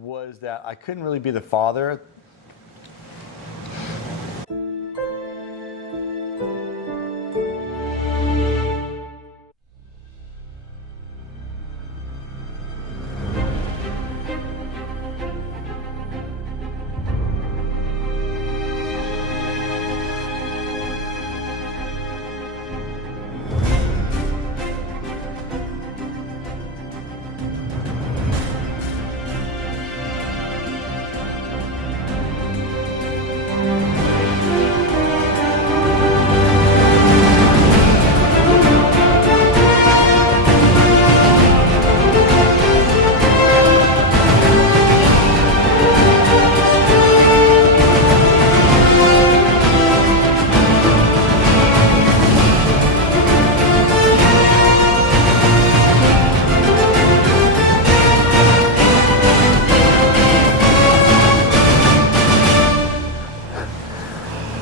was that I couldn't really be the father.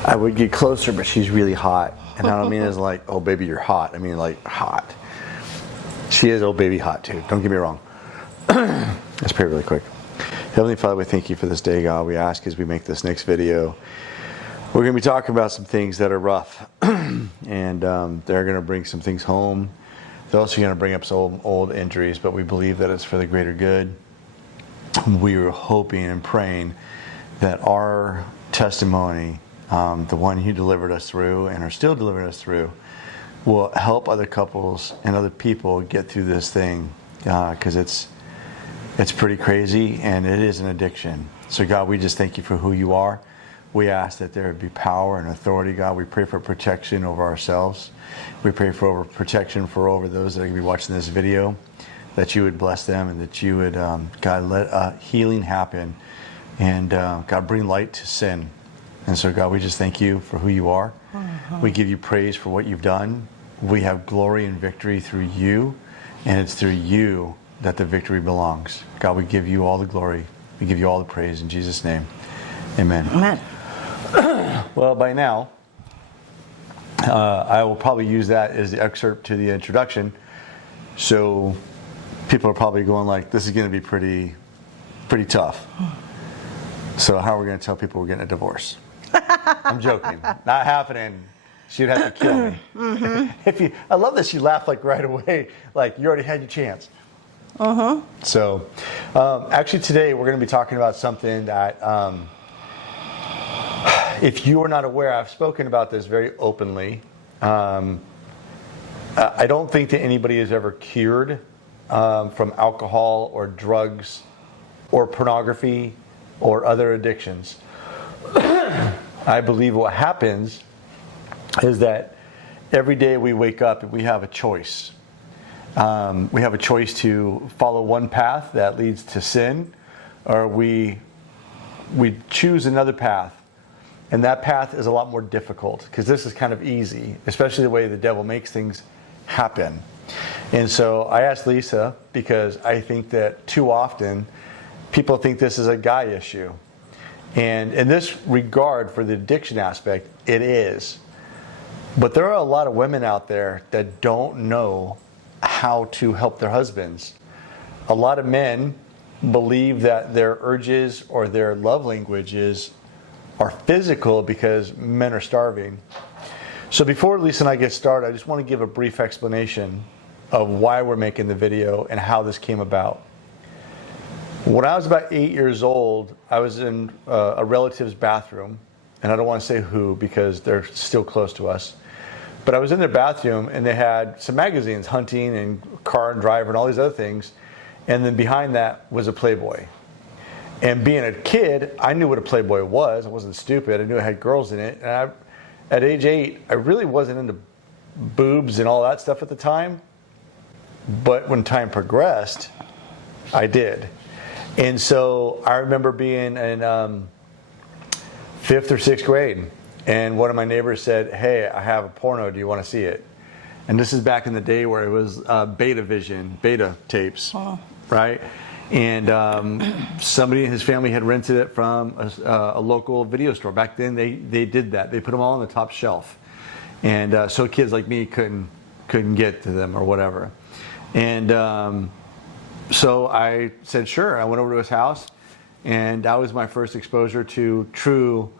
I would get closer, but she's really hot. And I don't mean as like, oh baby, you're hot. I mean like hot. She is oh baby hot too. Don't get me wrong. Let's pray really quick. Heavenly Father, we thank you for this day, God. We ask as we make this next video, we're going to be talking about some things that are rough. And they're going to bring some things home. They're also going to bring up some old injuries, but we believe that it's for the greater good. We were hoping and praying that our testimony, the one you delivered us through and are still delivering us through, will help other couples and other people get through this thing, because it's pretty crazy and it is an addiction. So God, we just thank you for who you are. We ask that there would be power and authority, God. We pray for protection over ourselves. We pray for protection over those that are going to be watching this video, that you would bless them and that you would, God, let healing happen and God, bring light to sin. And so, God, we just thank you for who you are. We give you praise for what you've done. We have glory and victory through you, and it's through you that the victory belongs. God, we give you all the glory. We give you all the praise in Jesus' name. Amen. Amen. Well, by now, I will probably use that as the excerpt to the introduction. So people are probably going like, this is going to be pretty tough. So how are we going to tell people we're getting a divorce? I'm joking. Not happening. She'd have to kill me. Mm-hmm. I love that she laughed like right away, like you already had your chance. So actually today we're going to be talking about something that if you are not aware, I've spoken about this very openly. I don't think that anybody is ever cured from alcohol or drugs or pornography or other addictions. I believe what happens is that every day we wake up and we have a choice. We have a choice to follow one path that leads to sin, or we choose another path. And that path is a lot more difficult because this is kind of easy, especially the way the devil makes things happen. And so I asked Lisa, because I think that too often people think this is a guy issue. And in this regard, for the addiction aspect, it is. But there are a lot of women out there that don't know how to help their husbands. A lot of men believe that their urges or their love languages are physical because men are starving. So before Lisa and I get started, I just want to give a brief explanation of why we're making the video and how this came about. When I was about 8 years old, I was in a relative's bathroom, and I don't want to say who because they're still close to us. But I was in their bathroom, and they had some magazines, hunting and car and driver and all these other things. And then behind that was a Playboy. And being a kid, I knew what a Playboy was. I wasn't stupid. I knew it had girls in it. And at age 8, I really wasn't into boobs and all that stuff at the time. But when time progressed, I did. And so I remember being in 5th or 6th grade, and one of my neighbors said, "Hey, I have a porno. Do you want to see it?" And this is back in the day where it was beta tapes, right? And somebody in his family had rented it from a local video store. Back then, they did that. They put them all on the top shelf, and so kids like me couldn't get to them or whatever. And so I said, sure. I went over to his house, and that was my first exposure to true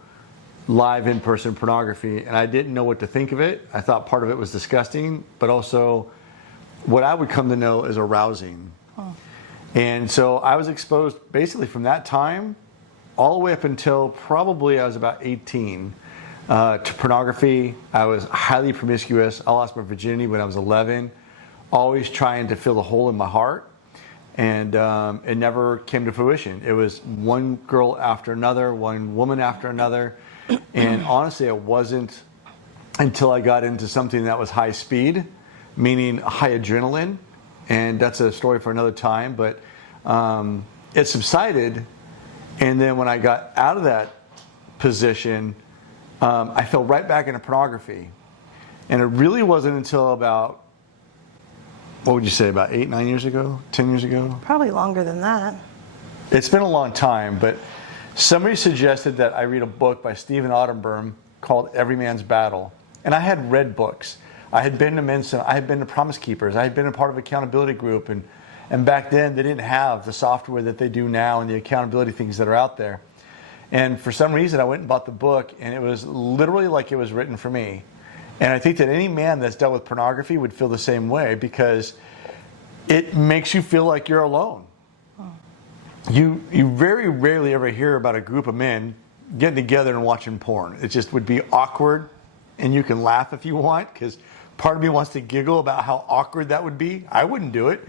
live in-person pornography, and I didn't know what to think of it. I thought part of it was disgusting, but also what I would come to know as arousing. Oh. And so I was exposed basically from that time all the way up until probably I was about 18 to pornography. I was highly promiscuous. I lost my virginity when I was 11, always trying to fill the hole in my heart, and it never came to fruition. It was one girl after another, one woman after another, and honestly, it wasn't until I got into something that was high speed, meaning high adrenaline, and that's a story for another time, but it subsided, and then when I got out of that position, I fell right back into pornography. And it really wasn't until about, what would you say, about 8, 9 years ago, 10 years ago? Probably longer than that. It's been a long time, but somebody suggested that I read a book by Stephen Ottenberg called Every Man's Battle. And I had read books. I had been to Mensa, I had been to Promise Keepers, I had been a part of accountability group, and back then they didn't have the software that they do now and the accountability things that are out there. And for some reason I went and bought the book, and it was literally like it was written for me. And I think that any man that's dealt with pornography would feel the same way, because it makes you feel like you're alone. You very rarely ever hear about a group of men getting together and watching porn. It just would be awkward, and you can laugh if you want, because part of me wants to giggle about how awkward that would be. I wouldn't do it.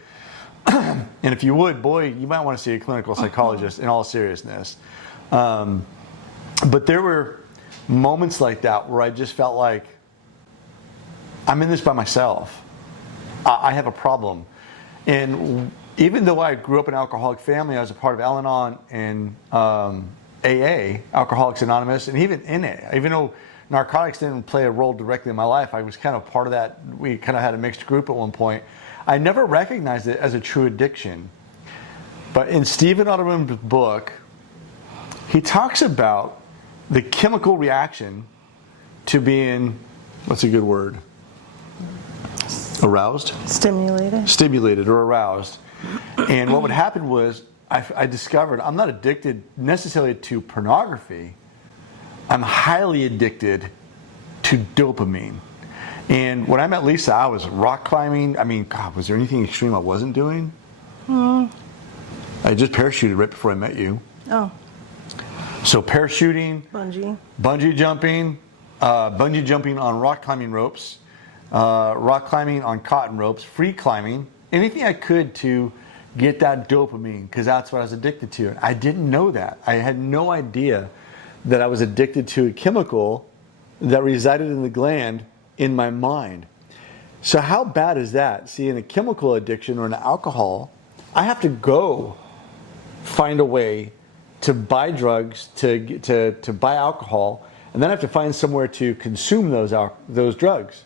And if you would, boy, you might want to see a clinical psychologist, in all seriousness. But there were moments like that where I just felt like, I'm in this by myself. I have a problem. And even though I grew up in an alcoholic family, I was a part of Al-Anon and AA, Alcoholics Anonymous, and even NA. Even though narcotics didn't play a role directly in my life, I was kind of part of that. We kind of had a mixed group at one point. I never recognized it as a true addiction. But in Stephen Otterman's book, he talks about the chemical reaction to being, what's a good word? Aroused? Stimulated. Stimulated or aroused. And what would happen was I discovered I'm not addicted necessarily to pornography. I'm highly addicted to dopamine. And when I met Lisa, I was rock climbing. I mean, God, was there anything extreme I wasn't doing? I just parachuted right before I met you. Oh. So parachuting. Bungee jumping. Bungee jumping on rock climbing ropes. Rock climbing on cotton ropes. Free climbing. Anything I could to get that dopamine, because that's what I was addicted to. I didn't know that. I had no idea that I was addicted to a chemical that resided in the gland in my mind. So how bad is that? See, in a chemical addiction or an alcohol, I have to go find a way to buy drugs, to buy alcohol, and then I have to find somewhere to consume those drugs.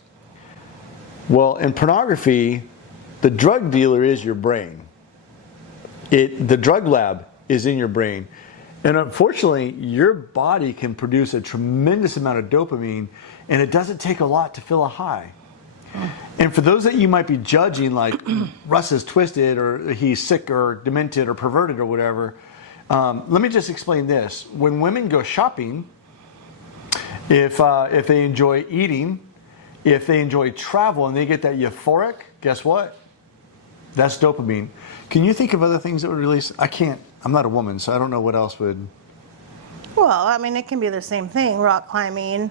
Well, in pornography, the drug dealer is your brain. The drug lab is in your brain. And unfortunately, your body can produce a tremendous amount of dopamine, and it doesn't take a lot to feel a high. And for those that you might be judging, like Russ is twisted, or he's sick, or demented, or perverted, or whatever, let me just explain this. When women go shopping, if they enjoy eating, if they enjoy travel, and they get that euphoric, guess what? That's dopamine. Can you think of other things that would release? I can't. I'm not a woman, so I don't know what else would. Well, I mean, it can be the same thing. Rock climbing,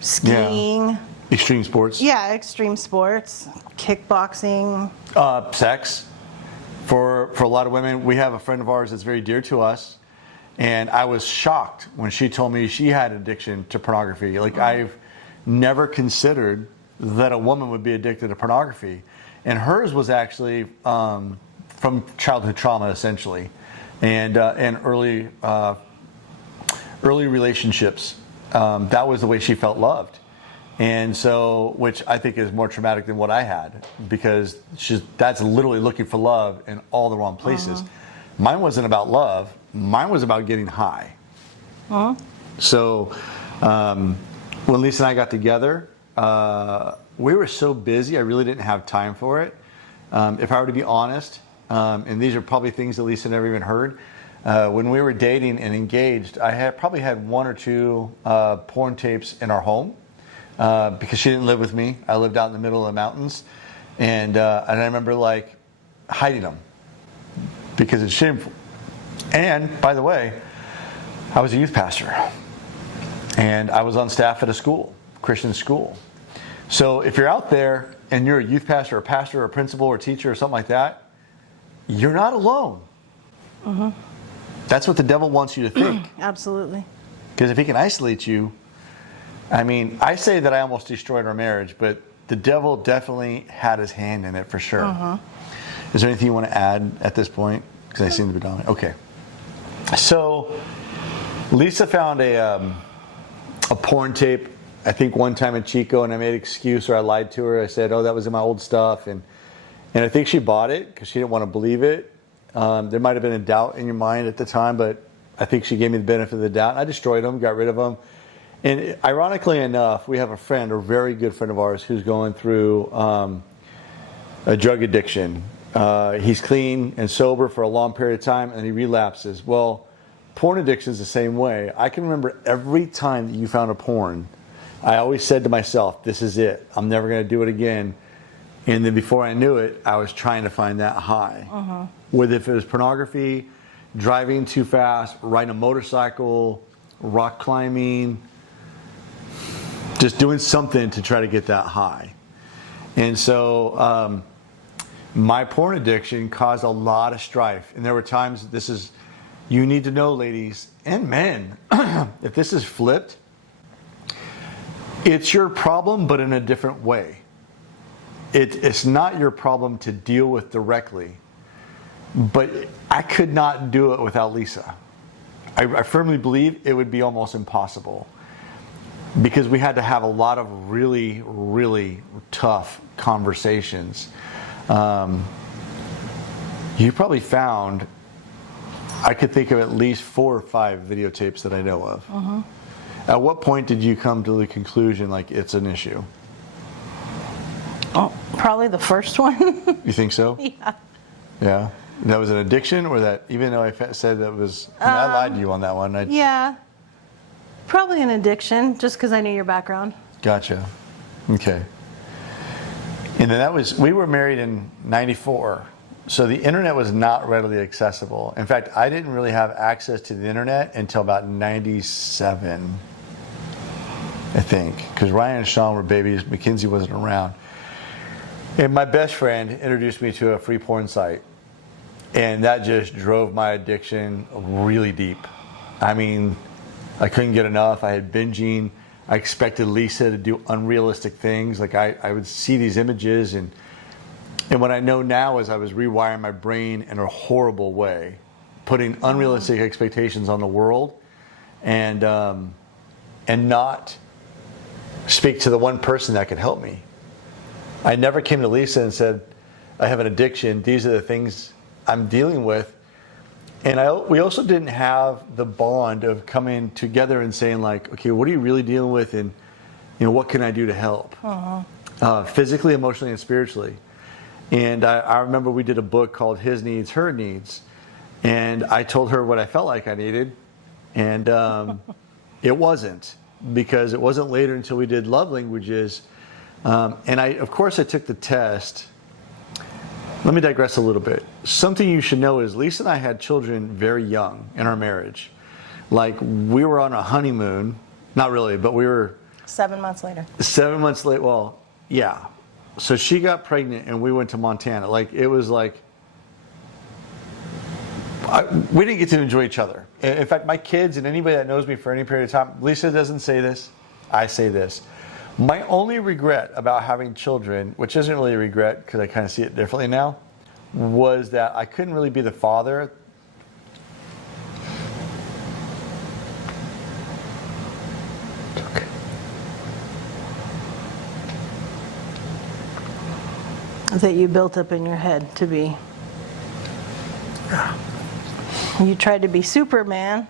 skiing. Yeah. Extreme sports. Yeah, extreme sports. Kickboxing. Sex. For a lot of women, we have a friend of ours that's very dear to us, and I was shocked when she told me she had addiction to pornography. Like, I've never considered that a woman would be addicted to pornography. And hers was actually from childhood trauma, essentially, and early relationships. That was the way she felt loved, and so, which I think is more traumatic than what I had, because that's literally looking for love in all the wrong places. Mine wasn't about love. Mine was about getting high. So when Lisa and I got together, we were so busy, I really didn't have time for it. If I were to be honest, and these are probably things that Lisa never even heard, when we were dating and engaged, I had probably had 1 or 2 porn tapes in our home because she didn't live with me. I lived out in the middle of the mountains, and I remember like hiding them because it's shameful. And by the way, I was a youth pastor, and I was on staff at a school, Christian school. So if you're out there and you're a youth pastor, or pastor, or principal, or teacher, or something like that, you're not alone. Mm-hmm. That's what the devil wants you to think. Absolutely. Because if he can isolate you, I mean, I say that I almost destroyed our marriage, but the devil definitely had his hand in it for sure. Mm-hmm. Is there anything you want to add at this point? Because I seem to be dominant. Okay. So Lisa found a porn tape, I think one time in Chico, and I made an excuse, or I lied to her. I said, oh, that was in my old stuff. And I think she bought it because she didn't want to believe it. There might have been a doubt in your mind at the time, but I think she gave me the benefit of the doubt. And I destroyed them, got rid of them. And ironically enough, we have a friend, a very good friend of ours, who's going through a drug addiction. He's clean and sober for a long period of time, and he relapses. Well, porn addiction is the same way. I can remember every time that you found a porn, I always said to myself, this is it. I'm never going to do it again. And then before I knew it, I was trying to find that high. Uh-huh. Whether if it was pornography, driving too fast, riding a motorcycle, rock climbing, just doing something to try to get that high. And so my porn addiction caused a lot of strife. And there were times, you need to know, ladies and men, if this is flipped, it's your problem, but in a different way. It's not your problem to deal with directly, but I could not do it without Lisa. I firmly believe it would be almost impossible because we had to have a lot of really, really tough conversations. You probably found, I could think of at least 4 or 5 videotapes that I know of. Uh-huh. At what point did you come to the conclusion like it's an issue? Oh, probably the first one. You think so? Yeah. Yeah. That was an addiction, or that, even though I said that was, I lied to you on that one. Yeah. Probably an addiction, just because I knew your background. Gotcha. Okay. And then we were married in '94, so the internet was not readily accessible. In fact, I didn't really have access to the internet until about '97, I think, because Ryan and Sean were babies. Mackenzie wasn't around. And my best friend introduced me to a free porn site. And that just drove my addiction really deep. I mean, I couldn't get enough. I had binging. I expected Lisa to do unrealistic things. Like I would see these images, and what I know now is I was rewiring my brain in a horrible way, putting unrealistic expectations on the world, and not speak to the one person that could help me. I never came to Lisa and said, I have an addiction. These are the things I'm dealing with. And we also didn't have the bond of coming together and saying like, okay, what are you really dealing with? And, what can I do to help? Uh-huh. Physically, emotionally, and spiritually. And I remember we did a book called His Needs, Her Needs. And I told her what I felt like I needed. And it wasn't, because it wasn't later until we did love languages. And of course I took the test. Let me digress a little bit. Something you should know is Lisa and I had children very young in our marriage. Like, we were on a honeymoon. Not really, but we were 7 months later. 7 months late. Well, yeah. So she got pregnant and we went to Montana. Like, it was like, we didn't get to enjoy each other. In fact, my kids and anybody that knows me for any period of time, Lisa doesn't say this, I say this. My only regret about having children, which isn't really a regret because I kind of see it differently now, was that I couldn't really be the father. That you built up in your head to be. You tried to be Superman,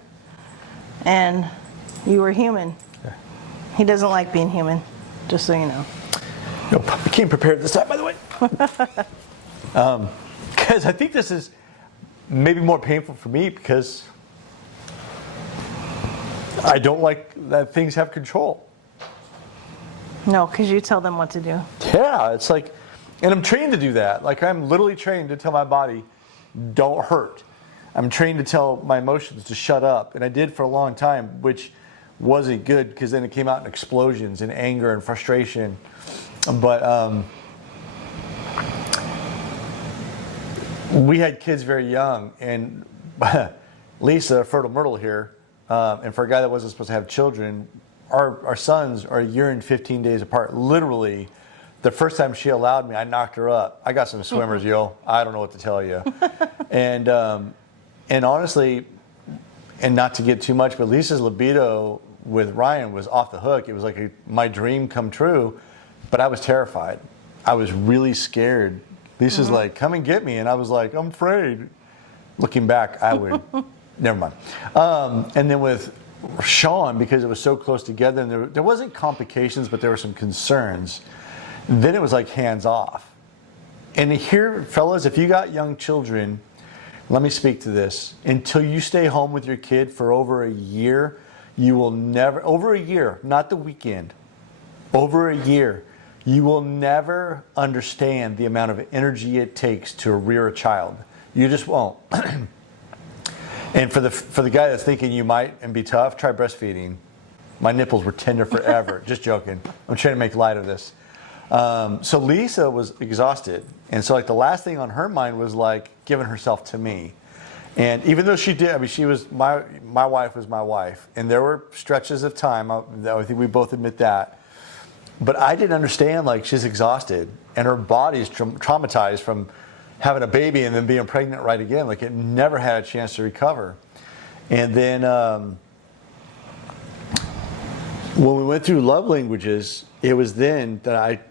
and you were human. He doesn't like being human, just so you know. Nope, I came prepared this time, by the way. Because I think this is, maybe more painful for me because I don't like that things have control. No, because you tell them what to do. Yeah, it's like, and I'm trained to do that. Like, I'm literally trained to tell my body, don't hurt. I'm trained to tell my emotions to shut up. And I did for a long time, which wasn't good because then it came out in explosions and anger and frustration. But we had kids very young, and Lisa, fertile myrtle here, and for a guy that wasn't supposed to have children, our sons are a year and 15 days apart. Literally, the first time she allowed me, I knocked her up. I got some swimmers, yo. I don't know what to tell you. And honestly, and not to get too much, but Lisa's libido with Ryan was off the hook. It was like my dream come true, but I was terrified. I was really scared. Lisa's like, come and get me. And I was like, I'm afraid. Looking back, I would, never mind. And then with Sean, because it was so close together, and there wasn't complications, but there were some concerns. Then it was like hands off. And here, fellas, if you got young children, let me speak to this. Until you stay home with your kid for over a year, you will never, over a year, not the weekend, over a year, you will never understand the amount of energy it takes to rear a child. You just won't. And for the guy that's thinking you might and be tough, try breastfeeding. My nipples were tender forever. Just joking. I'm trying to make light of this. So Lisa was exhausted. And so like the last thing on her mind was like giving herself to me. And even though she did, I mean, she was, my wife was my wife. And there were stretches of time, I think we both admit that. But I didn't understand, like, she's exhausted. And her body's traumatized from having a baby and then being pregnant right again. Like, it never had a chance to recover. And then when we went through love languages, it was then that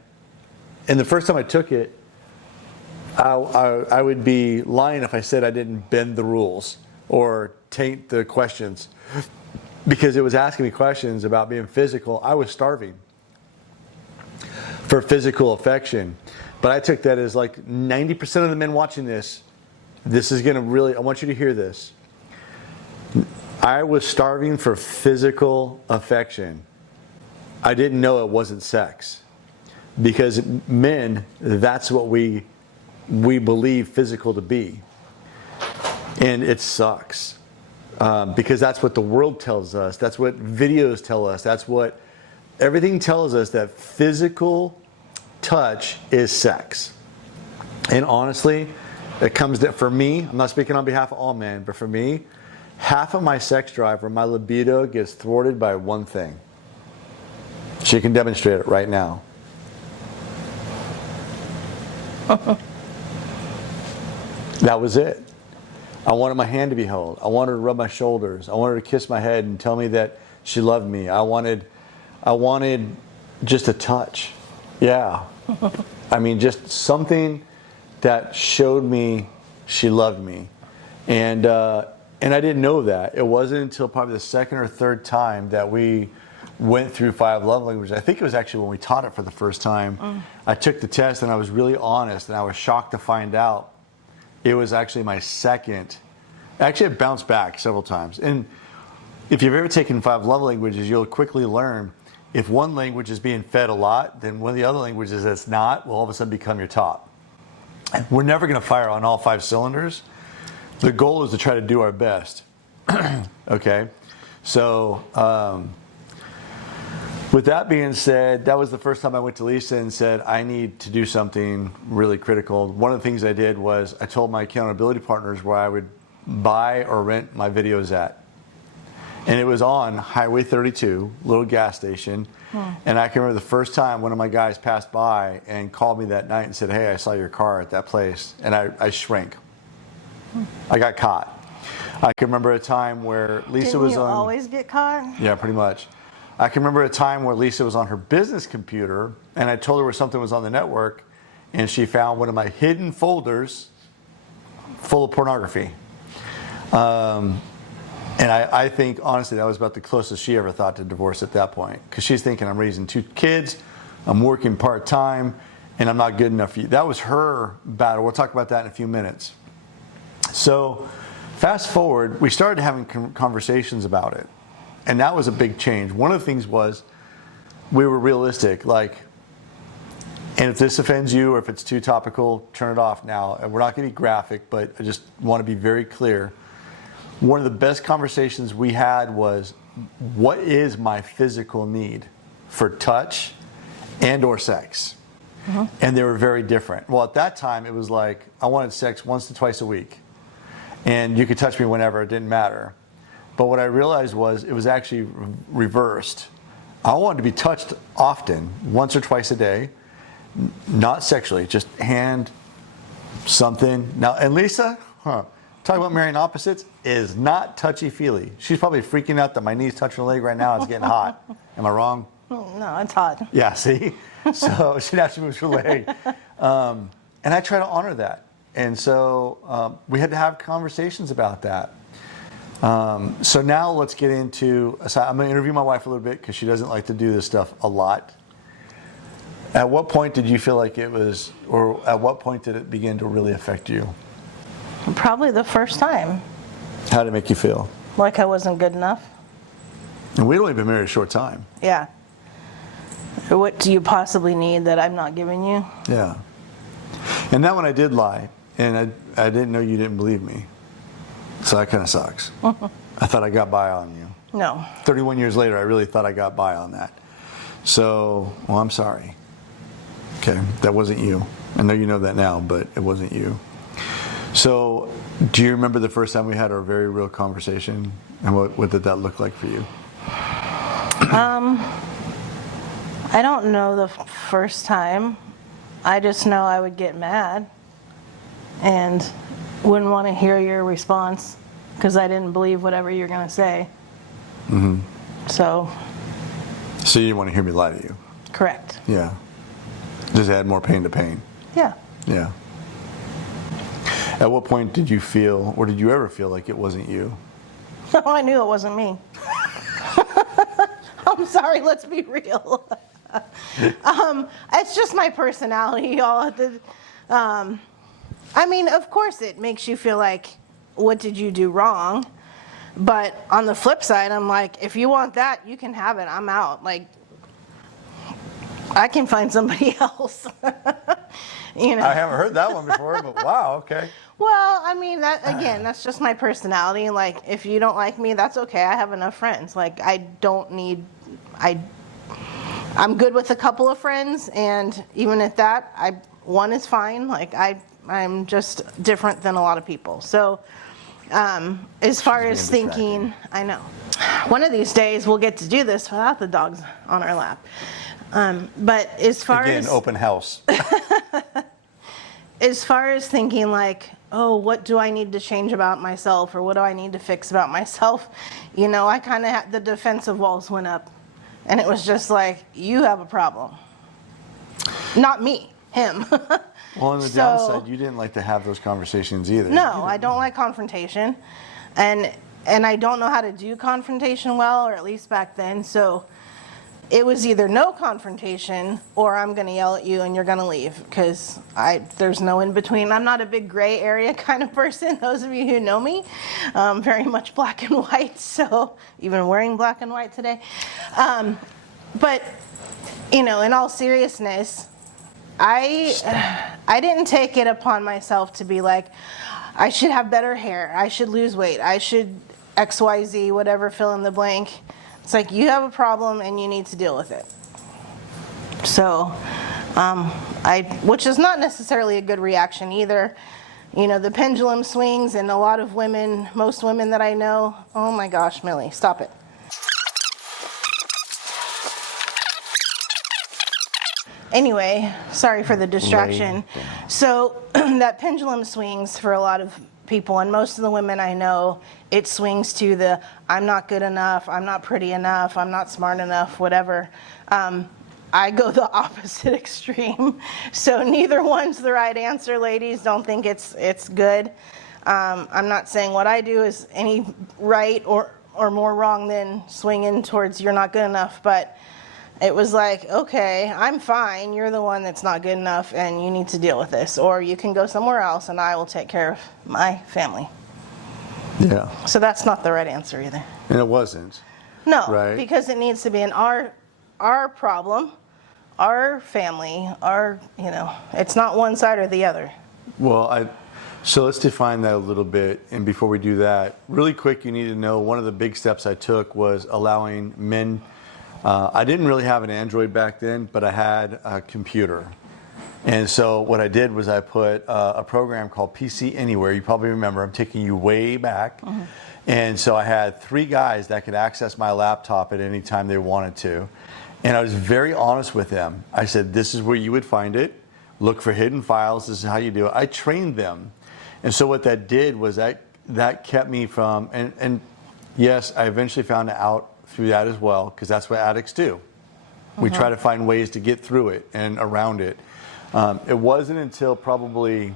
and the first time I took it, I would be lying if I said I didn't bend the rules or taint the questions, because it was asking me questions about being physical. I was starving for physical affection. But I took that as like 90% of the men watching this is going to really, I want you to hear this. I was starving for physical affection. I didn't know it wasn't sex. Because men, that's what we believe physical to be. And it sucks. Because that's what the world tells us. That's what videos tell us. That's what everything tells us, that physical touch is sex. And honestly, it comes that for me, I'm not speaking on behalf of all men, but for me, half of my sex drive or my libido gets thwarted by one thing. She can demonstrate it right now. That was it. I wanted my hand to be held. I wanted her to rub my shoulders. I wanted her to kiss my head and tell me that she loved me. I wanted just a touch. Yeah. I mean, just something that showed me she loved me. And I didn't know that. It wasn't until probably the second or third time that we went through 5 love languages. I think it was actually when we taught it for the first time. I took the test and I was really honest, and I was shocked to find out it was actually my second. Actually, it bounced back several times. And if you've ever taken 5 love languages, you'll quickly learn if one language is being fed a lot, then one of the other languages that's not will all of a sudden become your top. We're never going to fire on all 5 cylinders. The goal is to try to do our best. Okay? So, with that being said, that was the first time I went to Lisa and said, I need to do something really critical. One of the things I did was I told my accountability partners where I would buy or rent my videos at. And it was on Highway 32, little gas station. And I can remember the first time one of my guys passed by and called me that night and said, hey, I saw your car at that place. And I shrank. I got caught. I can remember a time where Lisa was on... Didn't you always get caught? Yeah, pretty much. I can remember a time where Lisa was on her business computer, and I told her where something was on the network, and she found one of my hidden folders full of pornography. And I think, honestly, that was about the closest she ever thought to divorce at that point. Because she's thinking, I'm raising 2 kids, I'm working part-time, and I'm not good enough for you. That was her battle. We'll talk about that in a few minutes. So fast forward, we started having conversations about it. And that was a big change. One of the things was we were realistic, like, and if this offends you or if it's too topical, turn it off now. And we're not going to be graphic, but I just want to be very clear. One of the best conversations we had was, what is my physical need for touch and or sex? Mm-hmm. And they were very different. Well, at that time, it was like, I wanted sex once to twice a week. And you could touch me whenever, it didn't matter. But what I realized was it was actually reversed. I wanted to be touched often, once or twice a day. Not sexually, just hand something. Now, and Lisa, talking about marrying opposites, is not touchy-feely. She's probably freaking out that my knee's touching her leg right now. It's getting hot. Am I wrong? No, it's hot. Yeah, see? So she actually moves her leg. And I try to honor that. And so we had to have conversations about that. So now let's get into, so I'm going to interview my wife a little bit because she doesn't like to do this stuff a lot. At what point did you feel like it was, or at what point did it begin to really affect you? Probably the first time. How did it make you feel? Like I wasn't good enough. And we'd only been married a short time. Yeah. What do you possibly need that I'm not giving you? Yeah. And that one I did lie, and I didn't know you didn't believe me. So that kind of sucks. I thought I got by on you. No. 31 years later, I really thought I got by on that. So, well, I'm sorry. Okay, that wasn't you. I know you know that now, but it wasn't you. So, do you remember the first time we had our very real conversation? And what did that look like for you? I don't know the first time. I just know I would get mad and wouldn't want to hear your response because I didn't believe whatever you're going to say. Mm-hmm. So you didn't want to hear me lie to you? Correct. Yeah. Just add more pain to pain? Yeah. Yeah. At what point did you feel, or did you ever feel like it wasn't you? No, I knew it wasn't me. I'm sorry, let's be real. It's just my personality, y'all. I mean, of course it makes you feel like, what did you do wrong? But on the flip side, I'm like, if you want that, you can have it. I'm out. Like, I can find somebody else. You know. I haven't heard that one before, but wow, okay. Well, I mean, that again, that's just my personality. Like, if you don't like me, that's okay. I have enough friends. Like, I'm good with a couple of friends, and even at that, one is fine. Like, I'm just different than a lot of people. So, as far as thinking, I know. One of these days we'll get to do this without the dogs on our lap. But as far as open house. As far as thinking like, oh, what do I need to change about myself, or what do I need to fix about myself? You know, I kind of had the defensive walls went up, and it was just like, you have a problem, not me, him. Well, on the downside, you didn't like to have those conversations either. No, I don't like confrontation, and I don't know how to do confrontation well, or at least back then. So it was either no confrontation, or I'm going to yell at you and you're going to leave, because there's no in between. I'm not a big gray area kind of person. Those of you who know me, very much black and white. So even wearing black and white today, but you know, in all seriousness, I didn't take it upon myself to be like, I should have better hair, I should lose weight, I should XYZ, whatever, fill in the blank. It's like, you have a problem and you need to deal with it. So, which is not necessarily a good reaction either. You know, the pendulum swings, and a lot of women, most women that I know, oh my gosh, Millie, stop it. Anyway, sorry for the distraction. So that pendulum swings for a lot of people, and most of the women I know, it swings to the, I'm not good enough, I'm not pretty enough, I'm not smart enough, whatever. I go the opposite extreme. So neither one's the right answer, ladies. Don't think it's good. I'm not saying what I do is any right or more wrong than swinging towards you're not good enough, but It was like, okay, I'm fine. You're the one that's not good enough and you need to deal with this. Or you can go somewhere else and I will take care of my family. Yeah. So that's not the right answer either. And it wasn't. No, Right. because it needs to be our problem, our family, it's not one side or the other. Well, so let's define that a little bit. And before we do that, really quick, you need to know one of the big steps I took was allowing men. I didn't really have an Android back then, but I had a computer. And so what I did was I put a program called PC Anywhere. You probably remember. I'm taking you way back. Mm-hmm. And so I had 3 guys that could access my laptop at any time they wanted to. And I was very honest with them. I said, this is where you would find it. Look for hidden files. This is how you do it. I trained them. And so what that did was that kept me from, and yes, I eventually found out through that as well, because that's what addicts do. We try to find ways to get through it and around it. It wasn't until probably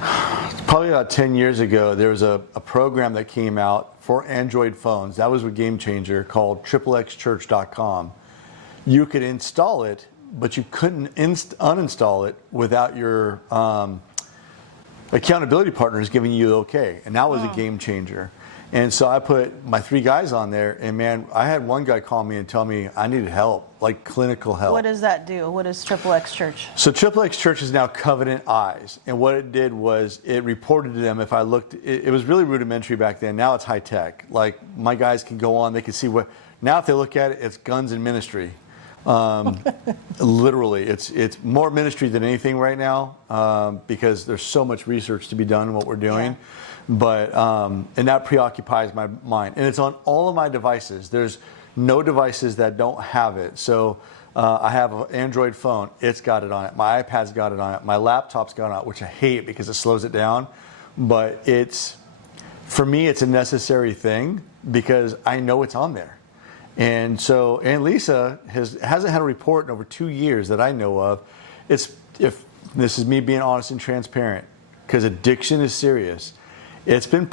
about 10 years ago, there was a program that came out for Android phones. That was a game changer, called xxchurch.com. You could install it, but you couldn't uninstall it without your accountability partners giving you the okay. And that was a game changer. And so I put my 3 guys on there, and man, I had one guy call me and tell me I needed help, like clinical help. What does that do? What is XXX Church? So XXX Church is now Covenant Eyes. And what it did was it reported to them if I looked, it was really rudimentary back then. Now it's high tech. Like my guys can go on, they can see what, now if they look at it, it's guns and ministry. Literally, it's more ministry than anything right now, because there's so much research to be done in what we're doing. Yeah. But and that preoccupies my mind, and it's on all of my devices. There's no devices that don't have it. So I have an Android phone; it's got it on it. My iPad's got it on it. My laptop's got it on it, which I hate because it slows it down. But for me, it's a necessary thing because I know it's on there. And so, Aunt Lisa hasn't had a report in over 2 years that I know of. If this is me being honest and transparent, because addiction is serious. It's been I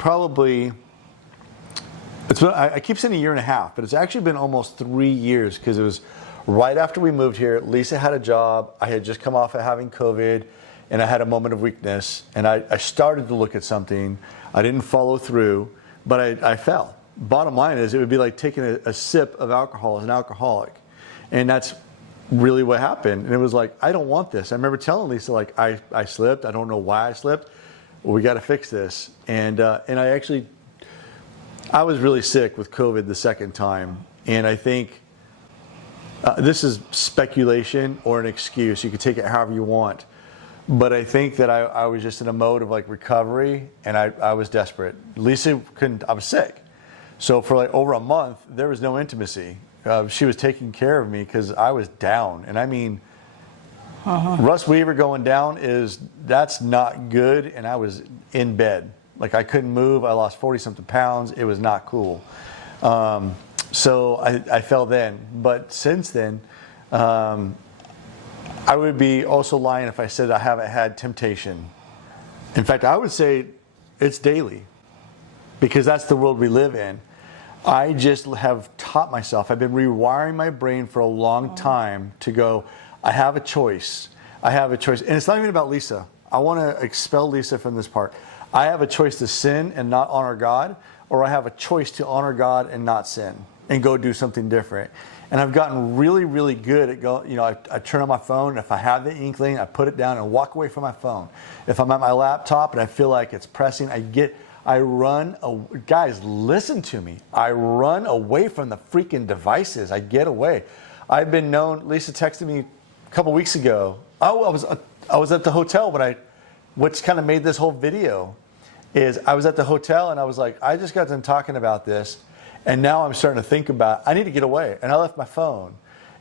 keep saying 1.5 years, but it's actually been almost 3 years, because it was right after we moved here. Lisa had a job. I had just come off of having COVID, and I had a moment of weakness, and I started to look at something. I didn't follow through, but I fell. Bottom line is, it would be like taking a sip of alcohol as an alcoholic. And that's really what happened. And it was like, I don't want this. I remember telling Lisa, like, I slipped. I don't know why I slipped. Well, we got to fix this. And I was really sick with COVID the second time. And I think this is speculation or an excuse. You can take it however you want. But I think that I was just in a mode of like recovery, and I was desperate. Lisa I was sick. So for like over a month, there was no intimacy. She was taking care of me because I was down. And I mean, Russ Weaver going down that's not good. And I was in bed. Like I couldn't move. I lost 40-something pounds. It was not cool. So I fell then. But since then, I would be also lying if I said I haven't had temptation. In fact, I would say it's daily, because that's the world we live in. I just have taught myself. I've been rewiring my brain for a long time to go, I have a choice. I have a choice. And it's not even about Lisa. I want to expel Lisa from this part. I have a choice to sin and not honor God, or I have a choice to honor God and not sin and go do something different. And I've gotten really, really good at I turn on my phone, and if I have the inkling, I put it down and walk away from my phone. If I'm at my laptop and I feel like it's pressing, guys, listen to me. I run away from the freaking devices. I get away. I've been known, Lisa texted me a couple weeks ago. I was at the hotel, but what's kind of made this whole video is I was at the hotel and I was like, I just got done talking about this, and now I'm starting to think about, I need to get away. And I left my phone.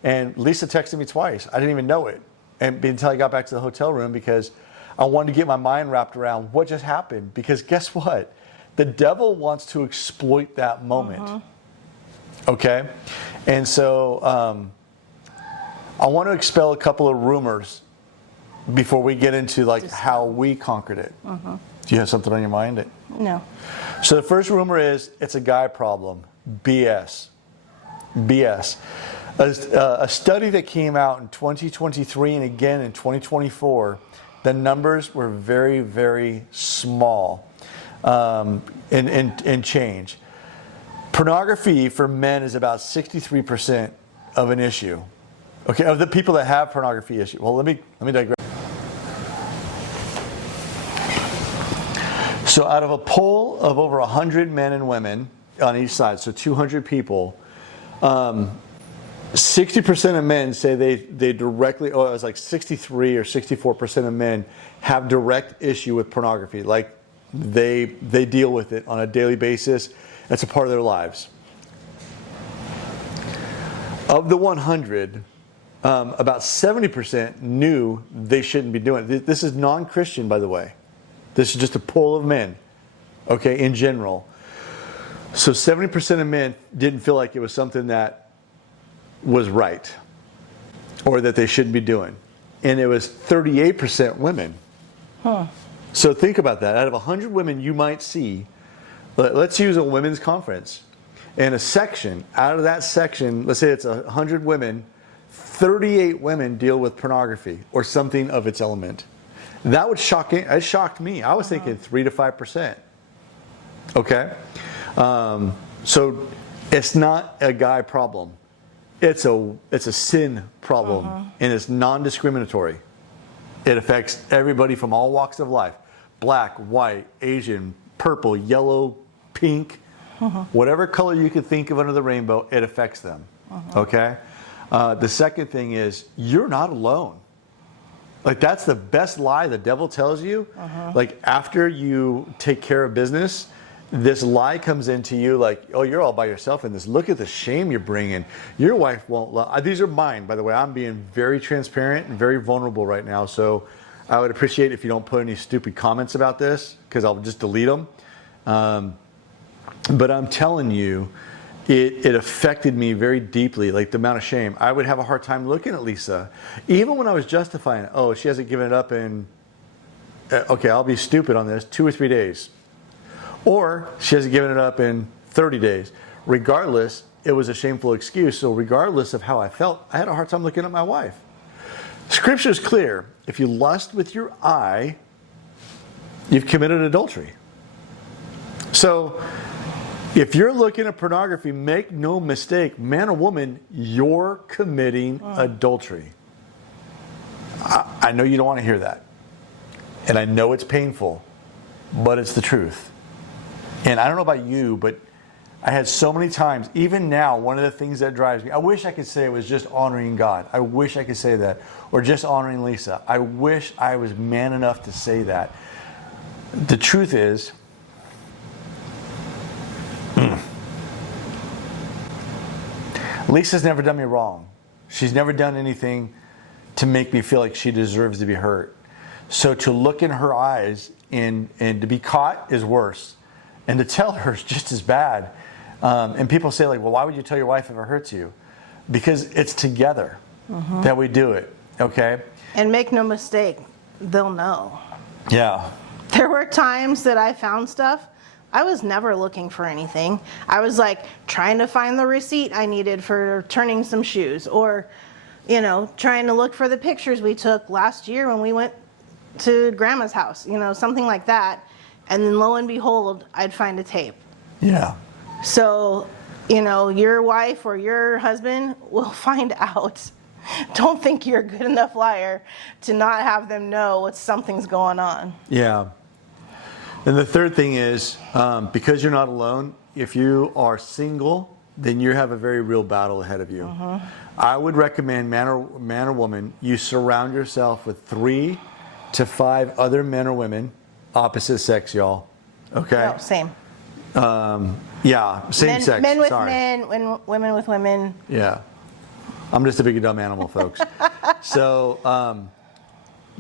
And Lisa texted me twice. I didn't even know it. And until I got back to the hotel room, because I wanted to get my mind wrapped around what just happened. Because guess what? The devil wants to exploit that moment. Okay? And so I want to expel a couple of rumors before we get into like how we conquered it. Do you have something on your mind? No. So the first rumor is it's a guy problem. BS. BS. A study that came out in 2023 and again in 2024, the numbers were very, very small in change. Pornography for men is about 63% of an issue. Okay, of the people that have pornography issue. Well, let me digress. So out of a poll of over 100 men and women on each side, so 200 people, 60% of men say they directly, it was like 63 or 64% of men have direct issue with pornography. Like they deal with it on a daily basis. It's a part of their lives. Of the 100, about 70% knew they shouldn't be doing it. This is non-Christian, by the way. This is just a poll of men, okay, in general. So 70% of men didn't feel like it was something that was right or that they shouldn't be doing. And it was 38% women. Huh. So think about that. Out of 100 women you might see, let's use a women's conference. In a section, out of that section, let's say it's 100 women, 38 women deal with pornography or something of its element. That would it shocked me. I was thinking 3 to 5%. Okay? So it's not a guy problem. It's a sin problem, and it's non-discriminatory. It affects everybody from all walks of life. Black, white, Asian, purple, yellow, pink, whatever color you could think of under the rainbow, it affects them. Okay? The second thing is, you're not alone. Like, that's the best lie the devil tells you. Like, after you take care of business, this lie comes into you like, oh, you're all by yourself in this. Look at the shame you're bringing. Your wife won't love. These are mine, by the way. I'm being very transparent and very vulnerable right now. So I would appreciate if you don't put any stupid comments about this, because I'll just delete them. But I'm telling you, it affected me very deeply, like the amount of shame. I would have a hard time looking at Lisa. Even when I was justifying, oh, she hasn't given it up in, okay, I'll be stupid on this, 2 or 3 days. Or she hasn't given it up in 30 days. Regardless, it was a shameful excuse. So regardless of how I felt, I had a hard time looking at my wife. Scripture is clear. If you lust with your eye, you've committed adultery. So if you're looking at pornography, make no mistake, man or woman, you're committing adultery. I know you don't want to hear that. And I know it's painful, but it's the truth. And I don't know about you, but I had so many times, even now, one of the things that drives me, I wish I could say it was just honoring God. I wish I could say that. Or just honoring Lisa. I wish I was man enough to say that. The truth is, Lisa's never done me wrong. She's never done anything to make me feel like she deserves to be hurt. So to look in her eyes and to be caught is worse. And to tell her is just as bad. And people say, like, well, why would you tell your wife if it hurts you? Because it's together that we do it, okay? And make no mistake, they'll know. Yeah. There were times that I found stuff. I was never looking for anything. I was like trying to find the receipt I needed for returning some shoes, or, you know, trying to look for the pictures we took last year when we went to grandma's house, you know, something like that. And then lo and behold, I'd find a tape. Yeah. So, you know, your wife or your husband will find out. Don't think you're a good enough liar to not have them know something's going on. Yeah. And the third thing is, because you're not alone, if you are single, then you have a very real battle ahead of you. I would recommend, man or woman, you surround yourself with 3 to 5 other men or women, opposite sex, y'all. Okay? No, same. Yeah, same sex. Men with Sorry. men, women with women. Yeah. I'm just a big dumb animal, folks. So,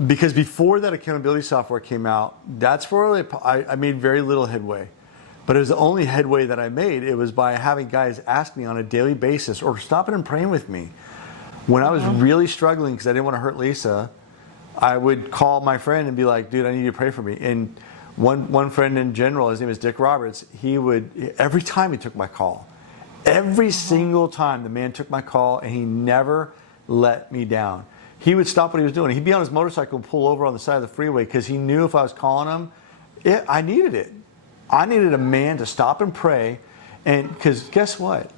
because before that accountability software came out, that's where I made very little headway. But it was the only headway that I made. It was by having guys ask me on a daily basis or stopping and praying with me. When I was really struggling because I didn't want to hurt Lisa, I would call my friend and be like, dude, I need you to pray for me. And one friend in general, his name is Dick Roberts, he would, every time he took my call, Every single time the man took my call, and he never let me down. He would stop what he was doing. He'd be on his motorcycle and pull over on the side of the freeway because he knew if I was calling him, I needed it. I needed a man to stop and pray. And because guess what?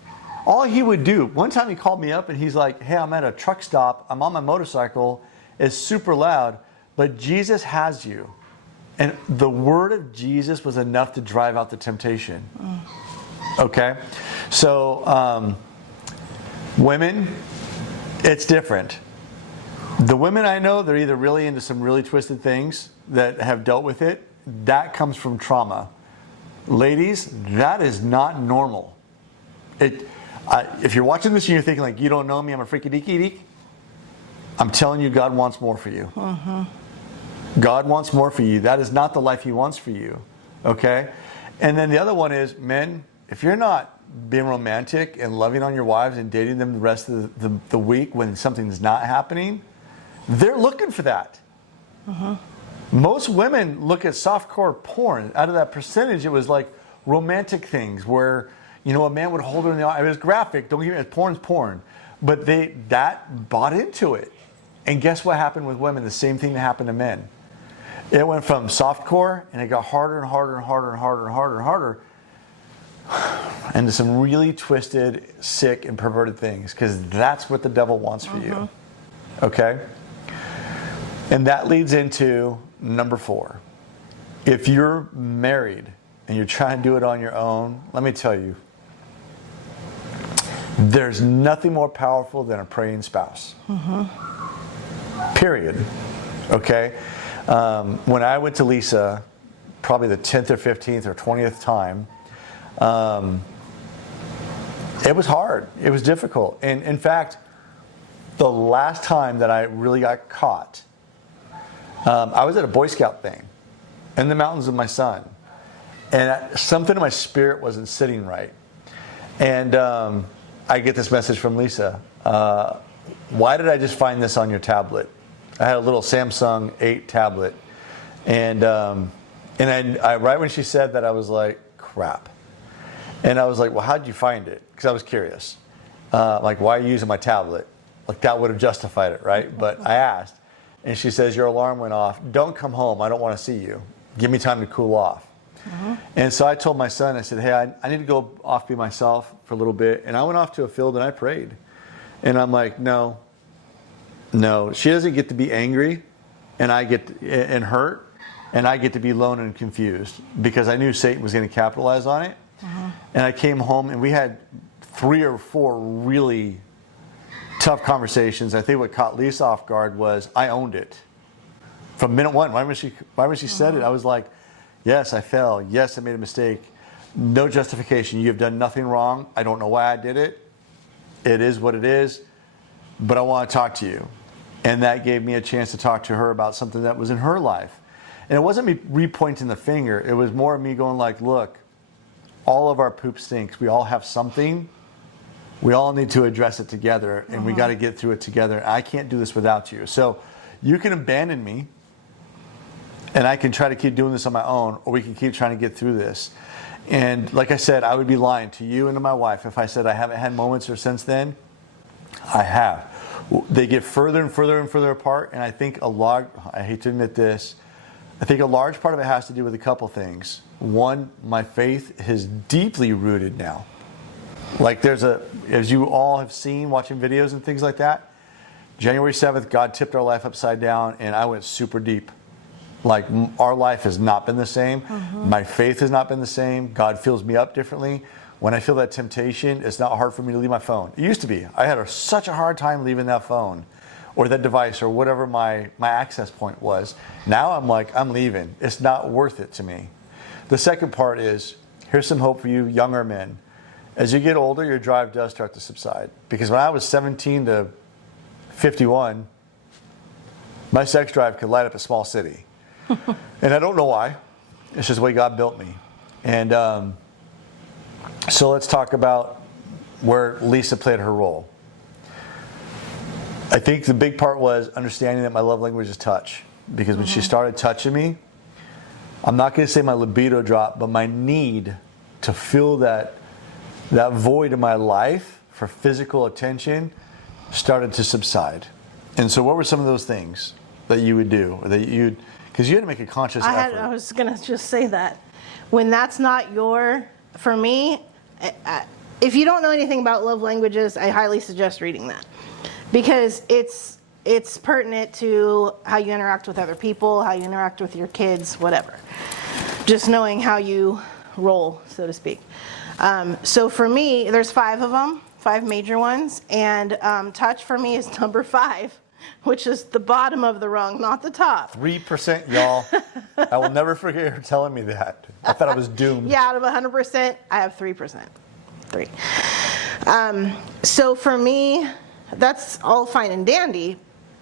All he would do, one time he called me up and he's like, hey, I'm at a truck stop. I'm on my motorcycle. It's super loud, but Jesus has you. And the word of Jesus was enough to drive out the temptation. Okay? So, women, it's different. The women I know, they're either really into some really twisted things that have dealt with it. That comes from trauma. Ladies, that is not normal. If you're watching this and you're thinking like, you don't know me, I'm a freaky deaky deek, I'm telling you, God wants more for you. God wants more for you. That is not the life He wants for you. Okay? And then the other one is, men, if you're not being romantic and loving on your wives and dating them the rest of the week when something's not happening, they're looking for that. Most women look at softcore porn. Out of that percentage, it was like romantic things where, you know, a man would hold her in the eye. It was graphic. Don't get me wrong, porn's porn. But that bought into it. And guess what happened with women? The same thing that happened to men. It went from softcore, and it got harder and harder and harder and harder and harder and harder, into some really twisted, sick, and perverted things, because that's what the devil wants for you. Okay? And that leads into number 4. If you're married and you're trying to do it on your own, let me tell you, there's nothing more powerful than a praying spouse. Period. Okay? When I went to Lisa, probably the 10th or 15th or 20th time, it was hard. It was difficult. And in fact, the last time that I really got caught, I was at a Boy Scout thing in the mountains with my son. And something in my spirit wasn't sitting right. And I get this message from Lisa. Why did I just find this on your tablet? I had a little Samsung 8 tablet. And I right when she said that, I was like, crap. And I was like, well, how'd you find it? Because I was curious. Like, why are you using my tablet? Like, that would have justified it, right? But I asked. And she says, your alarm went off. Don't come home. I don't want to see you. Give me time to cool off. And so I told my son, I said, hey, I need to go off by myself for a little bit. And I went off to a field and I prayed. And I'm like, no. She doesn't get to be angry and and hurt. And I get to be alone and confused because I knew Satan was going to capitalize on it. And I came home and we had 3 or 4 really tough conversations. I think what caught Lisa off guard was I owned it. From minute one, right when she said it, I was like, yes, I fell. Yes, I made a mistake. No justification. You have done nothing wrong. I don't know why I did it. It is what it is. But I want to talk to you. And that gave me a chance to talk to her about something that was in her life. And it wasn't me repointing the finger. It was more of me going like, look, all of our poop stinks. We all have something. We all need to address it together. And we got to get through it together. I can't do this without you. So you can abandon me. And I can try to keep doing this on my own. Or we can keep trying to get through this. And like I said, I would be lying to you and to my wife if I said I haven't had moments or since then. I have. They get further and further and further apart. And I think I hate to admit this, I think a large part of it has to do with a couple things. One, my faith is deeply rooted now. Like as you all have seen watching videos and things like that, January 7th, God tipped our life upside down and I went super deep. Like our life has not been the same. My faith has not been the same. God fills me up differently. When I feel that temptation, it's not hard for me to leave my phone. It used to be. I had such a hard time leaving that phone or that device or whatever my access point was. Now I'm like, I'm leaving. It's not worth it to me. The second part is, here's some hope for you younger men. As you get older, your drive does start to subside. Because when I was 17 to 51, my sex drive could light up a small city. And I don't know why. It's just the way God built me. And so let's talk about where Lisa played her role. I think the big part was understanding that my love language is touch. Because when she started touching me, I'm not going to say my libido dropped, but my need to feel that that void in my life for physical attention started to subside. And so what were some of those things that you would do? Or that you'd, because you had to make a conscious effort. I was going to just say that. When that's not for me, if you don't know anything about love languages, I highly suggest reading that. Because it's pertinent to how you interact with other people, how you interact with your kids, whatever. Just knowing how you roll, so to speak. So for me, there's 5 of them, 5 major ones, and touch for me is number 5, which is the bottom of the rung, not the top. 3%, y'all. I will never forget her telling me that. I thought I was doomed. Yeah, out of 100%, I have 3%. 3. So for me, that's all fine and dandy,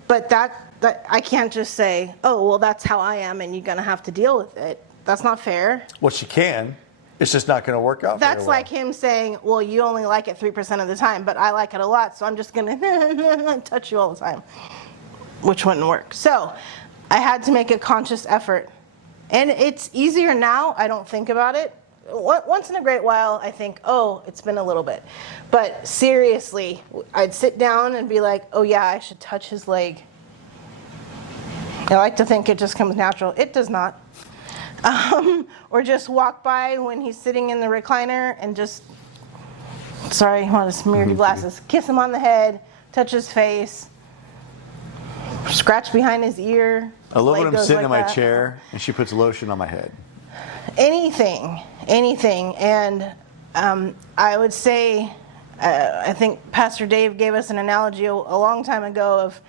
but that I can't just say, oh, well, that's how I am, and you're going to have to deal with it. That's not fair. Well, she can. It's just not going to work out. That's like him saying, well, you only like it 3% of the time, but I like it a lot, so I'm just going to touch you all the time, which wouldn't work. So I had to make a conscious effort. And it's easier now. I don't think about it. Once in a great while, I think, oh, it's been a little bit. But seriously, I'd sit down and be like, oh, yeah, I should touch his leg. I like to think it just comes natural. It does not. Or just walk by when he's sitting in the recliner and just, sorry, I want to smear your glasses, kiss him on the head, touch his face, scratch behind his ear. I love when I'm sitting in my chair and she puts lotion on my head. Anything. And I would say, I think Pastor Dave gave us an analogy a long time ago of,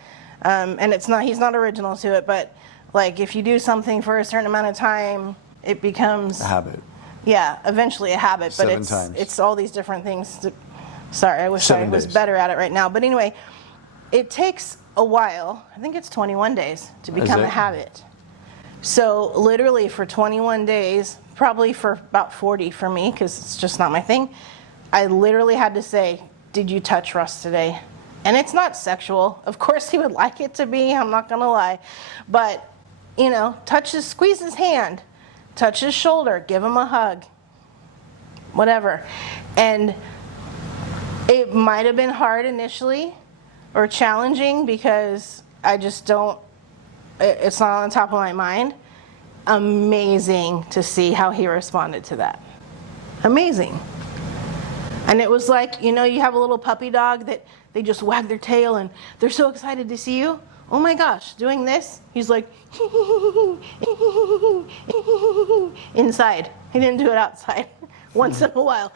and he's not original to it, but like if you do something for a certain amount of time, it becomes a habit. Yeah, eventually a habit. But 7 times. It's all these different things. Sorry, I wish 7 I was days. better at it right now. But anyway, it takes a while. I think it's 21 days to become a habit. So literally for 21 days, probably for about 40 for me, because it's just not my thing, I literally had to say, did you touch Russ today? And it's not sexual. Of course he would like it to be, I'm not going to lie. But, squeeze his hand, touch his shoulder, give him a hug, whatever. And it might have been hard initially or challenging because I just don't, it's not on the top of my mind. Amazing to see how he responded to that. Amazing. And it was like, you have a little puppy dog that they just wag their tail and they're so excited to see you. Oh my gosh, doing this, he's like, inside. He didn't do it outside once in a while.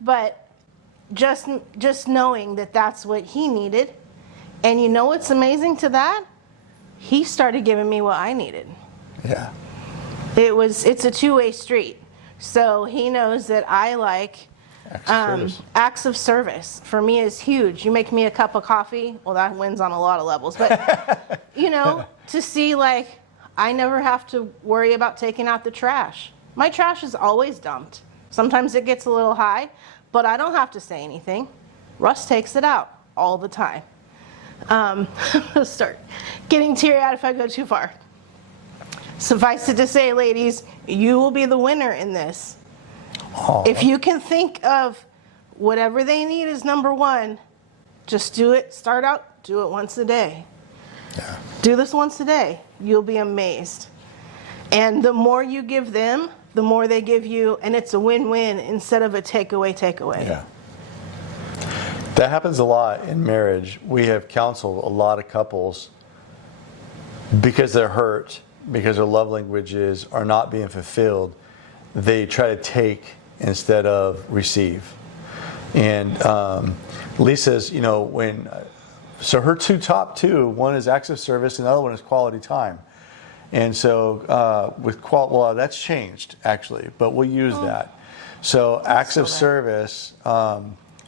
But just knowing that that's what he needed. And you know what's amazing to that? He started giving me what I needed. Yeah. It's a two-way street. So he knows that I like acts of service. For me is huge. You make me a cup of coffee, well, that wins on a lot of levels. But, to see like I never have to worry about taking out the trash. My trash is always dumped. Sometimes it gets a little high, but I don't have to say anything. Russ takes it out all the time. I'll start getting teary-eyed if I go too far. Suffice it to say, ladies, you will be the winner in this. Aww. If you can think of whatever they need is number 1, just do it. Start out, do it once a day. Yeah. Do this once a day. You'll be amazed. And the more you give them, the more they give you, and it's a win-win instead of a takeaway. Yeah. That happens a lot in marriage. We have counseled a lot of couples because they're hurt, because their love languages are not being fulfilled. They try to take instead of receive. And Lisa's, so her top two, one is acts of service and the other one is quality time. And so that's changed actually, but we'll use that. So acts of service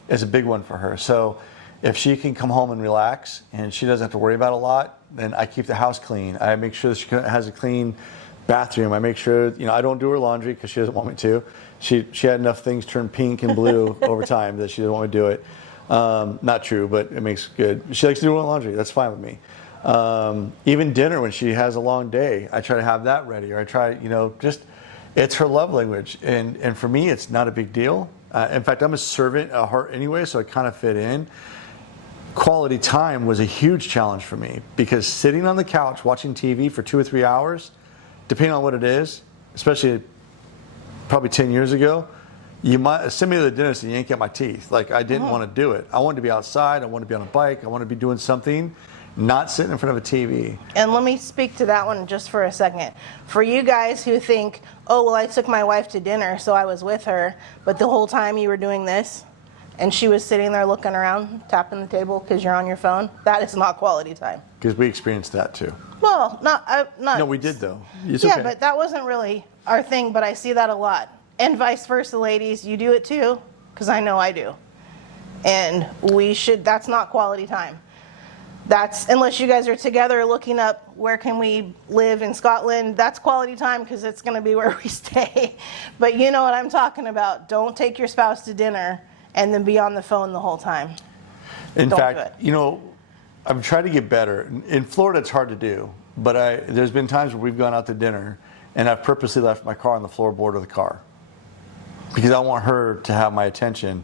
is a big one for her. So if she can come home and relax and she doesn't have to worry about a lot, then I keep the house clean. I make sure that she has a clean bathroom. I make sure, I don't do her laundry because she doesn't want me to. She had enough things turn pink and blue over time that she doesn't want me to do it. Not true, but it makes good. She likes to do her own laundry. That's fine with me. Even dinner when she has a long day, I try to have that ready. Or I try, just It's her love language, and for me, it's not a big deal. In fact, I'm a servant at heart anyway, so I kind of fit in. Quality time was a huge challenge for me because sitting on the couch watching TV for 2 or 3 hours, depending on what it is, especially probably 10 years ago, you might send me to the dentist and yank out my teeth. Like, I didn't want to do it. I wanted to be outside. I wanted to be on a bike. I wanted to be doing something, not sitting in front of a TV. And let me speak to that one just for a second. For you guys who think, oh, well, I took my wife to dinner, so I was with her, but the whole time you were doing this, and she was sitting there looking around, tapping the table because you're on your phone, that is not quality time. Because we experienced that too. Well, not. No, we did though. It's yeah, okay. but that wasn't really our thing, but I see that a lot. And vice versa, ladies, you do it too, because I know I do. And that's not quality time. That's, unless you guys are together looking up where can we live in Scotland, that's quality time because it's going to be where we stay. But you know what I'm talking about. Don't take your spouse to dinner and then be on the phone the whole time. In Don't fact, do it. I'm trying to get better. In Florida, it's hard to do, but there's been times where we've gone out to dinner and I've purposely left my car on the floorboard of the car because I want her to have my attention,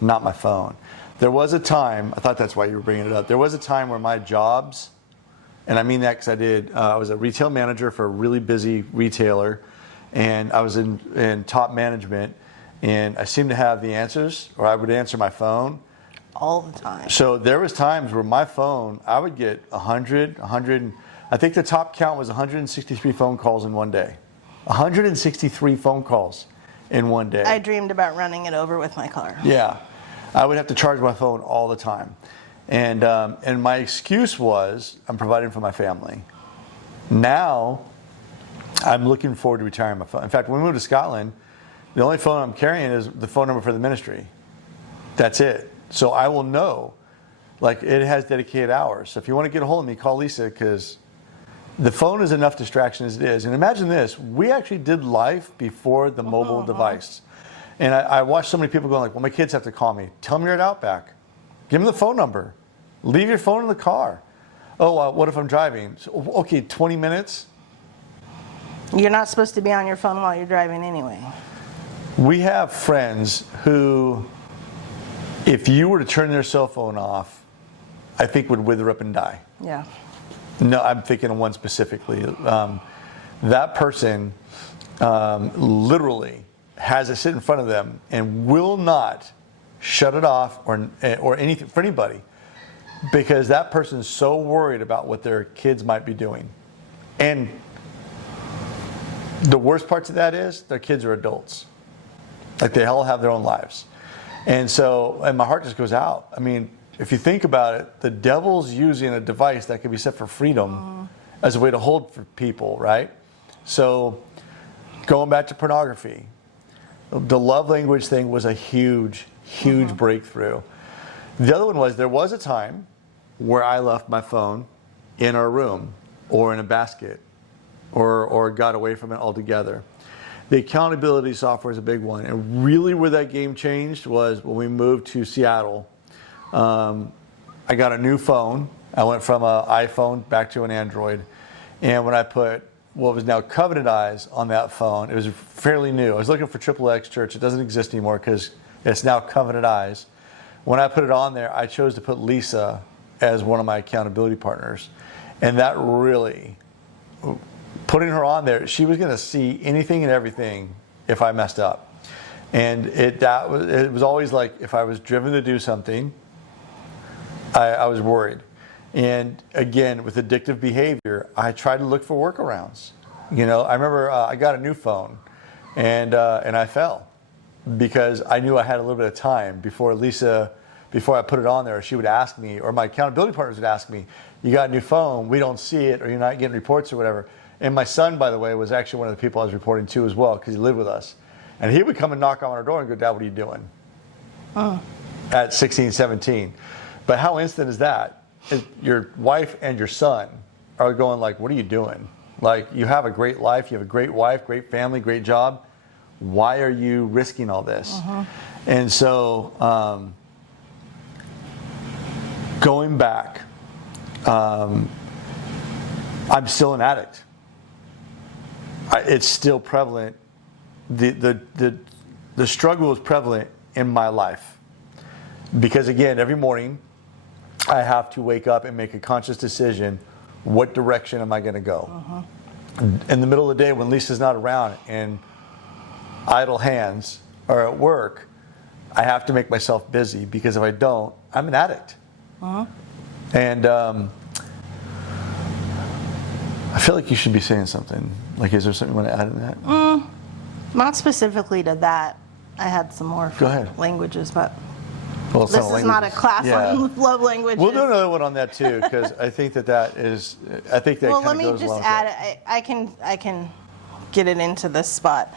not my phone. There was a time, I thought that's why you were bringing it up. There was a time where my jobs, and I mean that because I was a retail manager for a really busy retailer, and I was in top management, and I seemed to have the answers, or I would answer my phone. All the time. So there was times where my phone, I would get 100, I think the top count was 163 phone calls in one day. 163 phone calls in one day. I dreamed about running it over with my car. Yeah. I would have to charge my phone all the time. And my excuse was, I'm providing for my family. Now, I'm looking forward to retiring my phone. In fact, when we moved to Scotland, the only phone I'm carrying is the phone number for the ministry. That's it. So I will know, like, it has dedicated hours. So if you want to get a hold of me, call Lisa, because the phone is enough distraction as it is. And imagine this, we actually did life before the mobile device. And I watched so many people going like, well, my kids have to call me. Tell them you're at Outback. Give them the phone number. Leave your phone in the car. Oh, what if I'm driving? So, okay, 20 minutes? You're not supposed to be on your phone while you're driving anyway. We have friends who, if you were to turn their cell phone off, I think would wither up and die. Yeah. No, I'm thinking of one specifically. That person literally has it sit in front of them and will not shut it off or anything for anybody because that person is so worried about what their kids might be doing. And the worst parts of that is their kids are adults. Like, they all have their own lives. And my heart just goes out. I mean, if you think about it, the devil's using a device that could be set for freedom as a way to hold for people, right? So going back to pornography, the love language thing was a huge breakthrough. The other one was, there was a time where I left my phone in our room or in a basket or got away from it altogether. The accountability software is a big one. And really where that game changed was when we moved to Seattle. I got a new phone. I went from an iPhone back to an Android. And when I put what was now Covenant Eyes on that phone, it was fairly new. I was looking for XXX Church. It doesn't exist anymore because it's now Covenant Eyes. When I put it on there, I chose to put Lisa as one of my accountability partners. And that really, putting her on there, she was going to see anything and everything if I messed up. And it was always like, if I was driven to do something, I was worried. And again, with addictive behavior, I tried to look for workarounds. I remember I got a new phone, and I fell because I knew I had a little bit of time before I put it on there. She would ask me, or my accountability partners would ask me, "You got a new phone? We don't see it, or you're not getting reports or whatever." And my son, by the way, was actually one of the people I was reporting to as well because he lived with us, and he would come and knock on our door and go, "Dad, what are you doing?" At 16, 17. But how instant is that? Your wife and your son are going like, what are you doing? Like, you have a great life, you have a great wife, great family, great job. Why are you risking all this? And so going back, I'm still an addict. It's still prevalent the struggle is prevalent in my life because, again, every morning I have to wake up and make a conscious decision. What direction am I going to go? In the middle of the day when Lisa's not around and idle hands are at work, I have to make myself busy because if I don't, I'm an addict. And I feel like you should be saying something. Like, is there something you want to add in that? Not specifically to that. I had some more Go ahead. languages, but Well, this is not a class on love languages. We'll do another one on that too, because I think that is. I think that. Well, kind let of me goes just along with add. I can get it into this spot.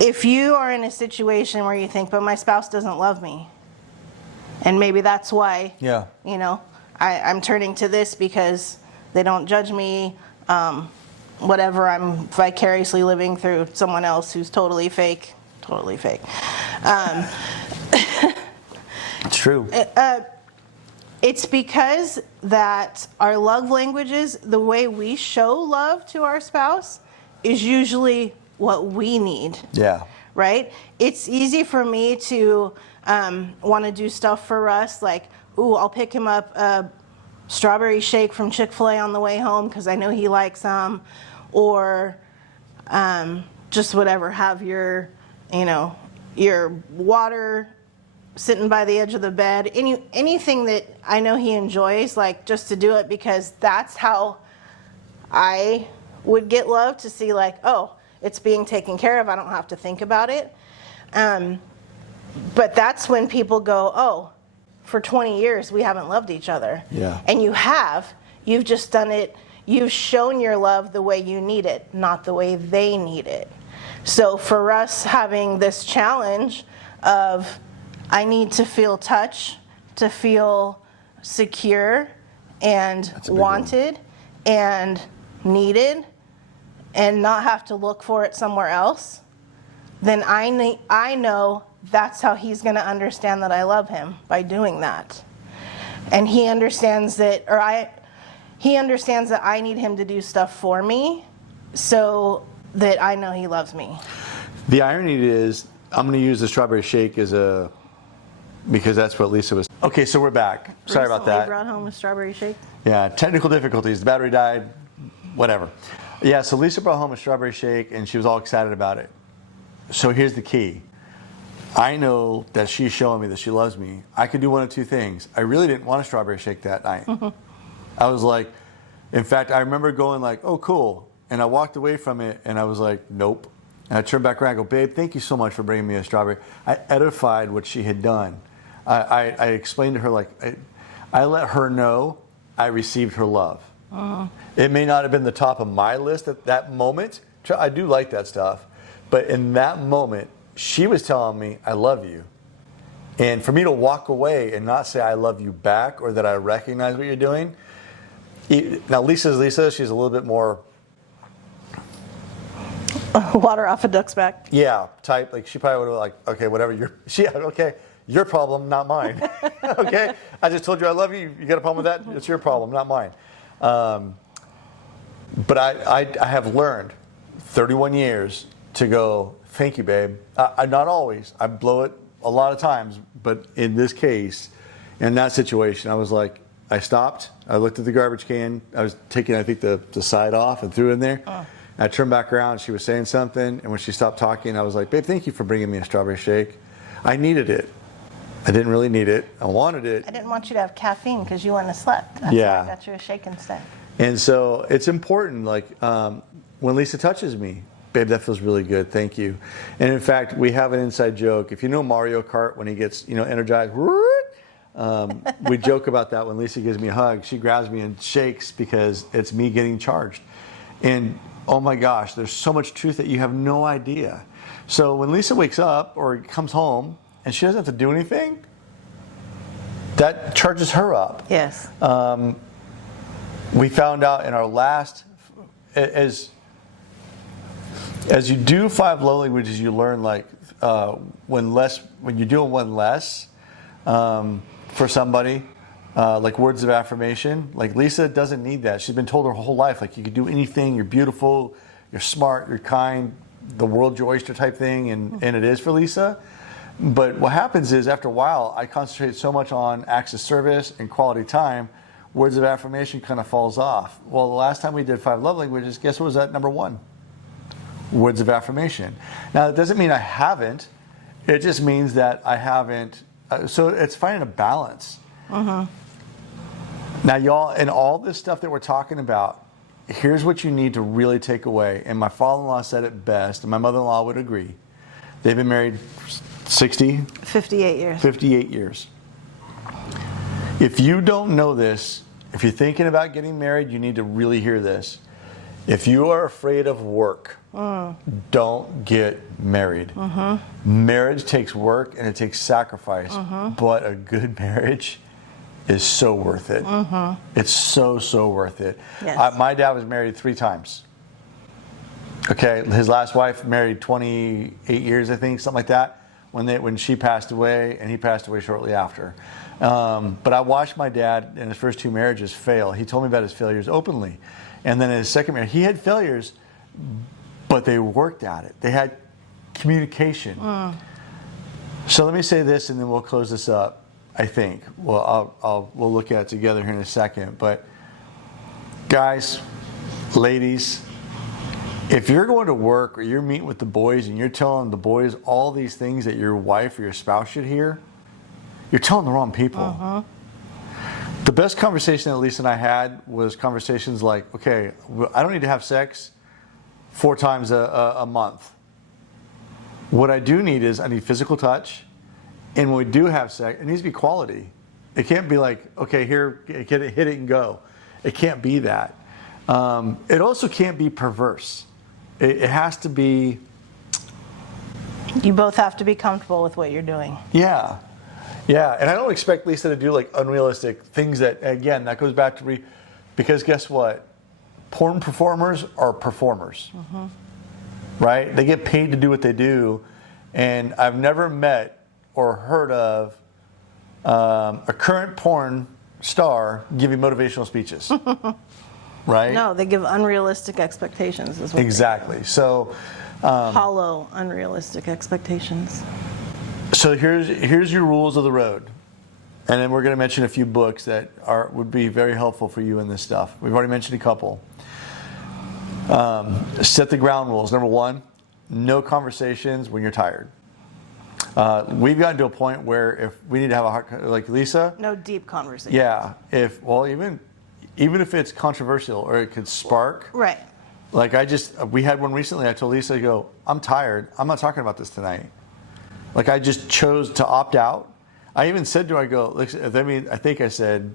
If you are in a situation where you think, but my spouse doesn't love me, and maybe that's why. Yeah. You know, I'm turning to this because they don't judge me. Whatever, I'm vicariously living through someone else who's totally fake. Totally fake. It's true. It's because that our love languages, the way we show love to our spouse, is usually what we need. Yeah. Right? It's easy for me to want to do stuff for Russ, like, ooh, I'll pick him up a strawberry shake from Chick-fil-A on the way home because I know he likes them, or just whatever, have your water sitting by the edge of the bed, anything that I know he enjoys, like, just to do it because that's how I would get love, to see like, oh, it's being taken care of, I don't have to think about it. But that's when people go, oh, for 20 years we haven't loved each other. Yeah. And you've just done it, you've shown your love the way you need it, not the way they need it. So for us having this challenge of, I need to feel touch, to feel secure and wanted and needed, and not have to look for it somewhere else, then I know that's how he's going to understand that I love him, by doing that. And he understands that, he understands that I need him to do stuff for me so that I know he loves me. The irony is, I'm going to use the strawberry shake because that's what Lisa was. Okay, so we're back. Sorry about that. Brought home a strawberry shake. Yeah, technical difficulties. The battery died. Whatever. Yeah, so Lisa brought home a strawberry shake and she was all excited about it. So here's the key. I know that she's showing me that she loves me. I could do one of two things. I really didn't want a strawberry shake that night. I was like, in fact, I remember going like, oh, cool. And I walked away from it and I was like, nope. And I turned back around and go, babe, thank you so much for bringing me a strawberry. I edified what she had done. I explained to her, like, I let her know I received her love. It may not have been the top of my list at that moment. I do like that stuff. But in that moment, she was telling me, I love you. And for me to walk away and not say I love you back, or that I recognize what you're doing. Now, Lisa's Lisa. She's a little bit more... Water off a duck's back. Yeah, type. Like, she probably would have like, okay, whatever. Okay, your problem, not mine. Okay? I just told you I love you. You got a problem with that? It's your problem, not mine. But I have learned 31 years to go, thank you, babe. Not always. I blow it a lot of times. But in this case, in that situation, I was like, I stopped. I looked at the garbage can. I was taking, I think, the side off and threw it in there. I turned back around. She was saying something. And when she stopped talking, I was like, babe, thank you for bringing me a strawberry shake. I needed it. I didn't really need it. I wanted it. I didn't want you to have caffeine because you wouldn't have slept. That's Yeah. why I got you a shake instead. And so it's important, like, when Lisa touches me, babe, that feels really good, thank you. And in fact, we have an inside joke. If you know Mario Kart, when he gets, energized, we joke about that. When Lisa gives me a hug, she grabs me and shakes because it's me getting charged. And oh my gosh, there's so much truth that you have no idea. So when Lisa wakes up or comes home and she doesn't have to do anything, that charges her up. Yes. We found out in our last, as you do 5 love languages, you learn like when you're doing one less for somebody, like words of affirmation. Like Lisa doesn't need that. She's been told her whole life, like, you can do anything. You're beautiful. You're smart. You're kind. the world's your oyster type thing, and it is for Lisa. But what happens is after a while, I concentrate so much on acts of service and quality time, words of affirmation kind of falls off. Well, the last time we did 5 love languages, guess what was at number 1? Words of affirmation. Now, it doesn't mean I haven't. It just means that I haven't. So it's finding a balance. Now, y'all, in all this stuff that we're talking about, here's what you need to really take away. And my father-in-law said it best, and my mother-in-law would agree. They've been married 58 years. 58 years. If you don't know this, if you're thinking about getting married, you need to really hear this. If you are afraid of work, don't get married. Marriage takes work and it takes sacrifice, but a good marriage is so worth it. It's so worth it. Yes. My dad was married 3 times. Okay, his last wife married 28 years, I think, something like that, when she passed away, and he passed away shortly after. But I watched my dad in his first 2 marriages fail. He told me about his failures openly. And then in his second marriage, he had failures, but they worked at it. They had communication. So let me say this, and then we'll close this up, I think. Well, we'll look at it together here in a second. But guys, ladies, if you're going to work or you're meeting with the boys and you're telling the boys all these things that your wife or your spouse should hear, you're telling the wrong people. The best conversation that Lisa and I had was conversations like, okay, I don't need to have sex 4 times a month. What I do need is I need physical touch. And when we do have sex, it needs to be quality. It can't be like, okay, here, hit it and go. It can't be that. It also can't be perverse. It has to be. You both have to be comfortable with what you're doing. Yeah. Yeah. And I don't expect Lisa to do like unrealistic things that, again, that goes back to because guess what? Porn performers are performers. Right? They get paid to do what they do. And I've never met or heard of a current porn star giving motivational speeches. Right? No, they give unrealistic expectations. Is what exactly. So, hollow, unrealistic expectations. So here's your rules of the road, and then we're going to mention a few books that would be very helpful for you in this stuff. We've already mentioned a couple. Set the ground rules. Number 1, no conversations when you're tired. We've gotten to a point where if we need to have like Lisa. No deep conversation. Yeah. Even if it's controversial or it could spark. Right. Like we had one recently. I told Lisa, I go, I'm tired. I'm not talking about this tonight. Like I just chose to opt out. I even said to her, I go, I think I said,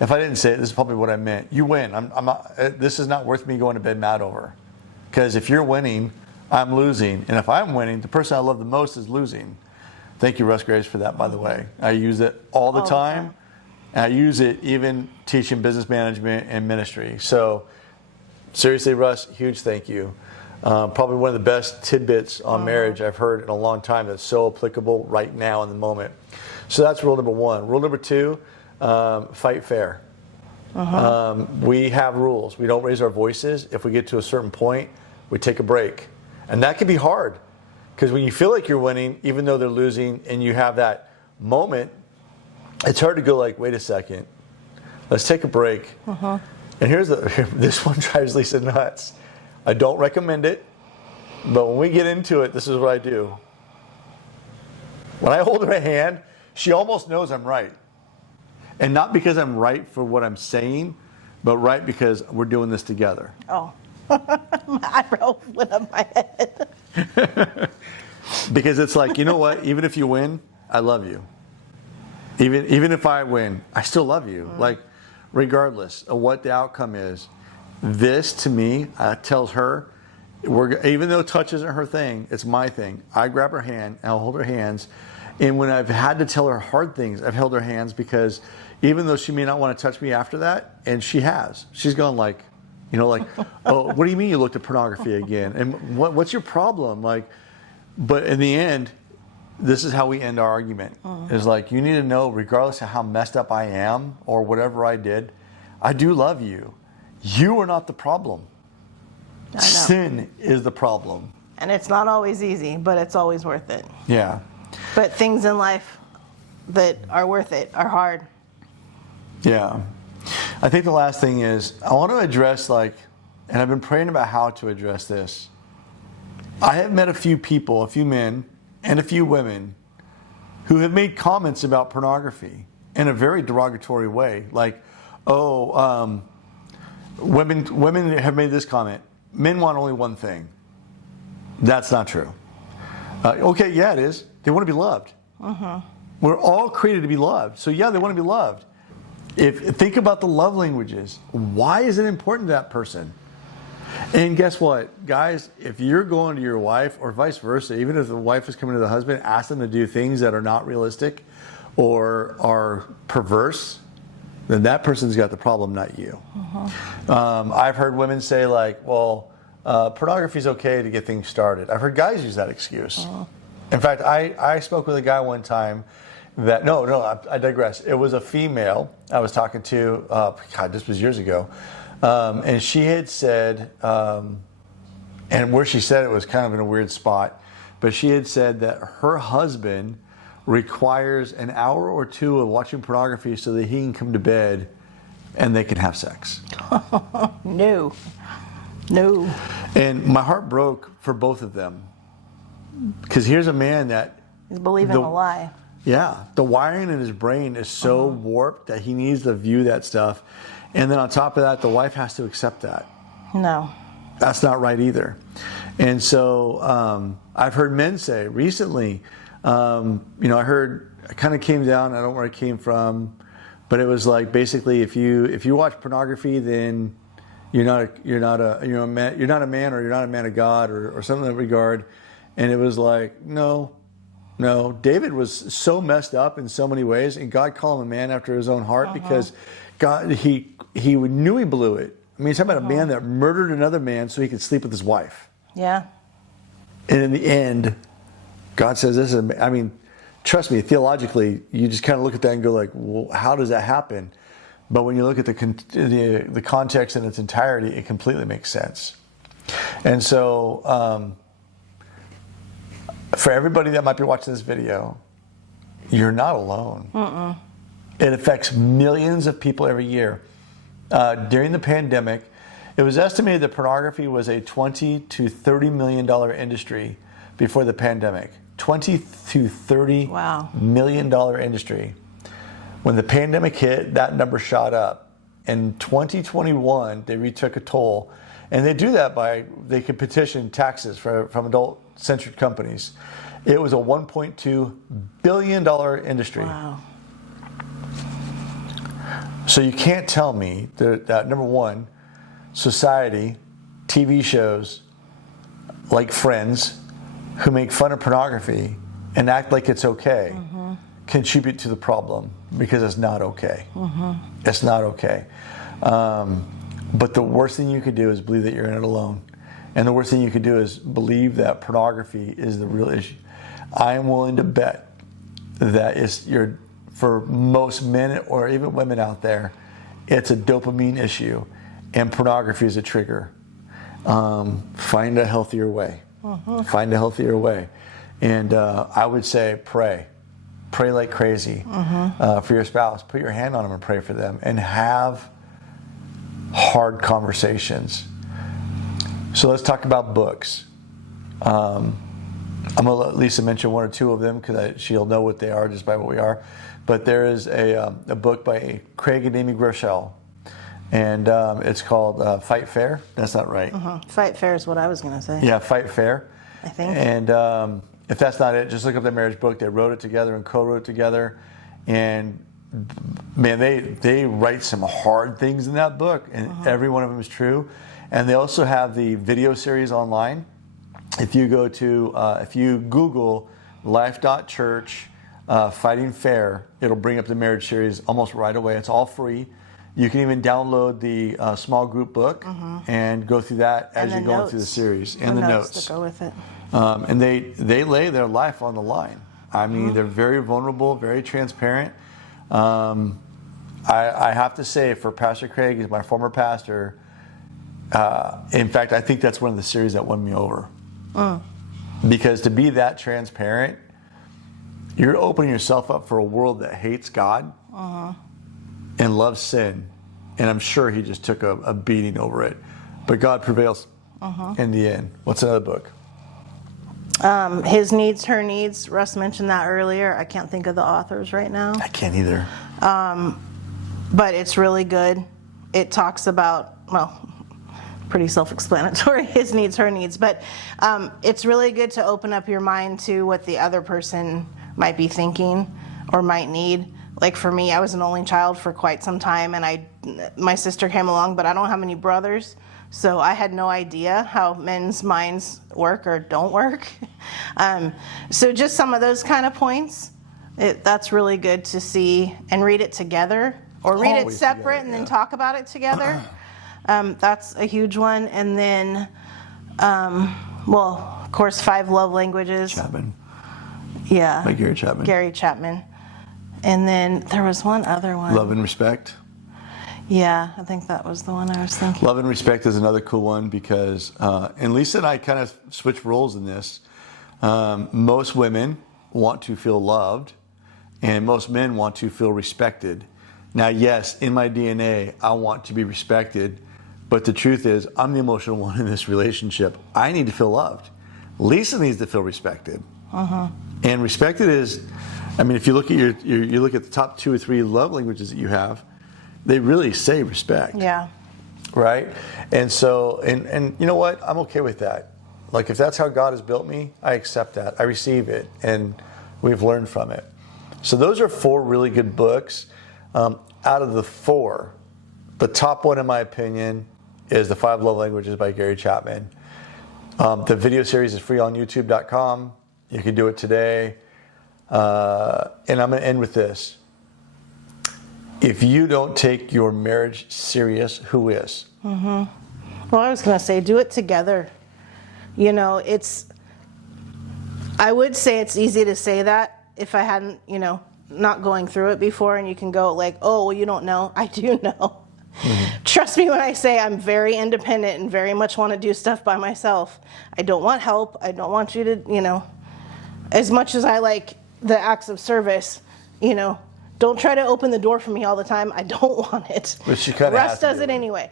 if I didn't say it, this is probably what I meant. You win. I'm not, this is not worth me going to bed mad over. Because if you're winning, I'm losing. And if I'm winning, the person I love the most is losing. Thank you, Russ Graves, for that, by the way. I use it all the time. And I use it even teaching business management and ministry. So seriously, Russ, huge thank you. Probably one of the best tidbits on marriage I've heard in a long time that's so applicable right now in the moment. So that's rule number 1. Rule number 2, fight fair. We have rules. We don't raise our voices. If we get to a certain point, we take a break. And that can be hard because when you feel like you're winning, even though they're losing, and you have that moment, it's hard to go like, wait a second, let's take a break. And this one drives Lisa nuts. I don't recommend it, but when we get into it, this is what I do. When I hold her hand, she almost knows I'm right. And not because I'm right for what I'm saying, but right because we're doing this together. Oh, my eyebrow went up my head. Because it's like, you know what? Even if you win, I love you. Even if I win, I still love you. Like, regardless of what the outcome is, this to me tells her, even though touch isn't her thing, it's my thing. I grab her hand and I'll hold her hands. And when I've had to tell her hard things, I've held her hands because even though she may not want to touch me after that, and she has, she's gone like, oh, what do you mean you looked at pornography again? And what's your problem? Like, but in the end, this is how we end our argument. Is like, you need to know, regardless of how messed up I am or whatever I did, I do love you. You are not the problem. Sin is the problem. And it's not always easy, but it's always worth it. Yeah. But things in life that are worth it are hard. Yeah. I think the last thing is I want to address, and I've been praying about how to address this. I have met a few people, a few men and a few women who have made comments about pornography in a very derogatory way. Women have made this comment: men want only one thing. That's not true. Okay, yeah, it is. They want to be loved. We're all created to be loved. So yeah, they want to be loved. Think about the love languages. Why is it important to that person? And guess what, guys? If you're going to your wife, or vice versa, even if the wife is coming to the husband, ask them to do things that are not realistic or are perverse, then that person's got the problem, not you. I've heard women say, pornography is okay to get things started. I've heard guys use that excuse. In fact, I spoke with a guy one time that, I digress. It was a female I was talking to, this was years ago. And she had said, and where she said it was kind of in a weird spot, but she had said that her husband requires an hour or two of watching pornography so that he can come to bed and they can have sex. No. And my heart broke for both of them. Because here's a man that... He's believing a lie. Yeah. The wiring in his brain is so warped that he needs to view that stuff. And then on top of that, the wife has to accept that. No. That's not right either. And so I've heard men say recently, I kind of came down, I don't know where it came from, but it was like basically if you watch pornography, then you're not a man or you're not a man of God or something in that regard. And it was like, no. David was so messed up in so many ways, and God called him a man after his own heart because God, he knew he blew it. I mean, he's talking about a man that murdered another man so he could sleep with his wife. Yeah. And in the end, God says this is, trust me, theologically, you just kind of look at that and go like, well, how does that happen? But when you look at the context in its entirety, it completely makes sense. And so, for everybody that might be watching this video, you're not alone. It affects millions of people every year. During the pandemic, it was estimated that pornography was a $20 to $30 million industry before the pandemic. $20 to $30 million industry. When the pandemic hit, that number shot up. In 2021, they retook a toll. And they do that they could petition taxes from adult-centered companies. It was a $1.2 billion industry. Wow. So you can't tell me that number one, society, TV shows like Friends, who make fun of pornography and act like it's okay, contribute to the problem, because it's not okay. It's not okay. But the worst thing you could do is believe that you're in it alone. And the worst thing you could do is believe that pornography is the real issue. I am willing to bet that for most men or even women out there, it's a dopamine issue, and pornography is a trigger. Find a healthier way. Find a healthier way. And I would say pray. Pray like crazy for your spouse. Put your hand on them and pray for them. And have hard conversations. So let's talk about books. I'm going to let Lisa mention one or two of them because she'll know what they are just by what we are. But there is a book by Craig and Amy Groeschel, and it's called Fight Fair. That's not right. Fight Fair is what I was going to say. Yeah, Fight Fair. I think. And if that's not it, just look up the marriage book. They wrote it together and co-wrote it together. And man, they write some hard things in that book, and every one of them is true. And they also have the video series online. If you go to, if you Google life.church Fighting Fair, it'll bring up the marriage series almost right away. It's all free. You can even download the small group book and go through that as you're going through the series. And the notes that go with it. And they lay their life on the line. I mean, they're very vulnerable, very transparent. I have to say, for Pastor Craig, he's my former pastor. In fact, I think that's one of the series that won me over. Because to be that transparent, you're opening yourself up for a world that hates God and loves sin. And I'm sure he just took a beating over it. But God prevails in the end. What's another book? His Needs, Her Needs. Russ mentioned that earlier. I can't think of the authors right now. I can't either. But it's really good. It talks about, well, pretty self-explanatory, his needs, her needs. But it's really good to open up your mind to what the other person might be thinking or might need. Like for me, I was an only child for quite some time, and my sister came along, but I don't have any brothers. So I had no idea how men's minds work or don't work. So just some of those kind of points, that's really good to see and read it together, or read it separate and then talk about it together. That's a huge one. And then, well, of course, 5 Love Languages. Chapman. Yeah. By Gary Chapman. Gary Chapman. And then there was one other one. Love and Respect. Yeah, I think that was the one I was thinking. Love and Respect is another cool one because, and Lisa and I kind of switch roles in this. Most women want to feel loved, and most men want to feel respected. Now, yes, in my DNA, I want to be respected, but the truth is, I'm the emotional one in this relationship. I need to feel loved. Lisa needs to feel respected. And respected is, I mean, if you look at you look at the top 2 or 3 love languages that you have, they really say respect. Yeah. Right? And so, and you know what? I'm okay with that. Like, if that's how God has built me, I accept that. I receive it, and we've learned from it. So those are 4 really good books. Out of the 4, the top one, in my opinion, is The 5 Love Languages by Gary Chapman. The video series is free on youtube.com. You can do it today. And I'm going to end with this. If you don't take your marriage serious, who is? Well, I was going to say, do it together. You know, I would say it's easy to say that if I hadn't, not going through it before, and you can go like, oh, well, you don't know. I do know. Trust me when I say I'm very independent and very much want to do stuff by myself. I don't want help. I don't want you to, as much as I like the acts of service, don't try to open the door for me all the time. I don't want it. But she kind of Russ does it anyway.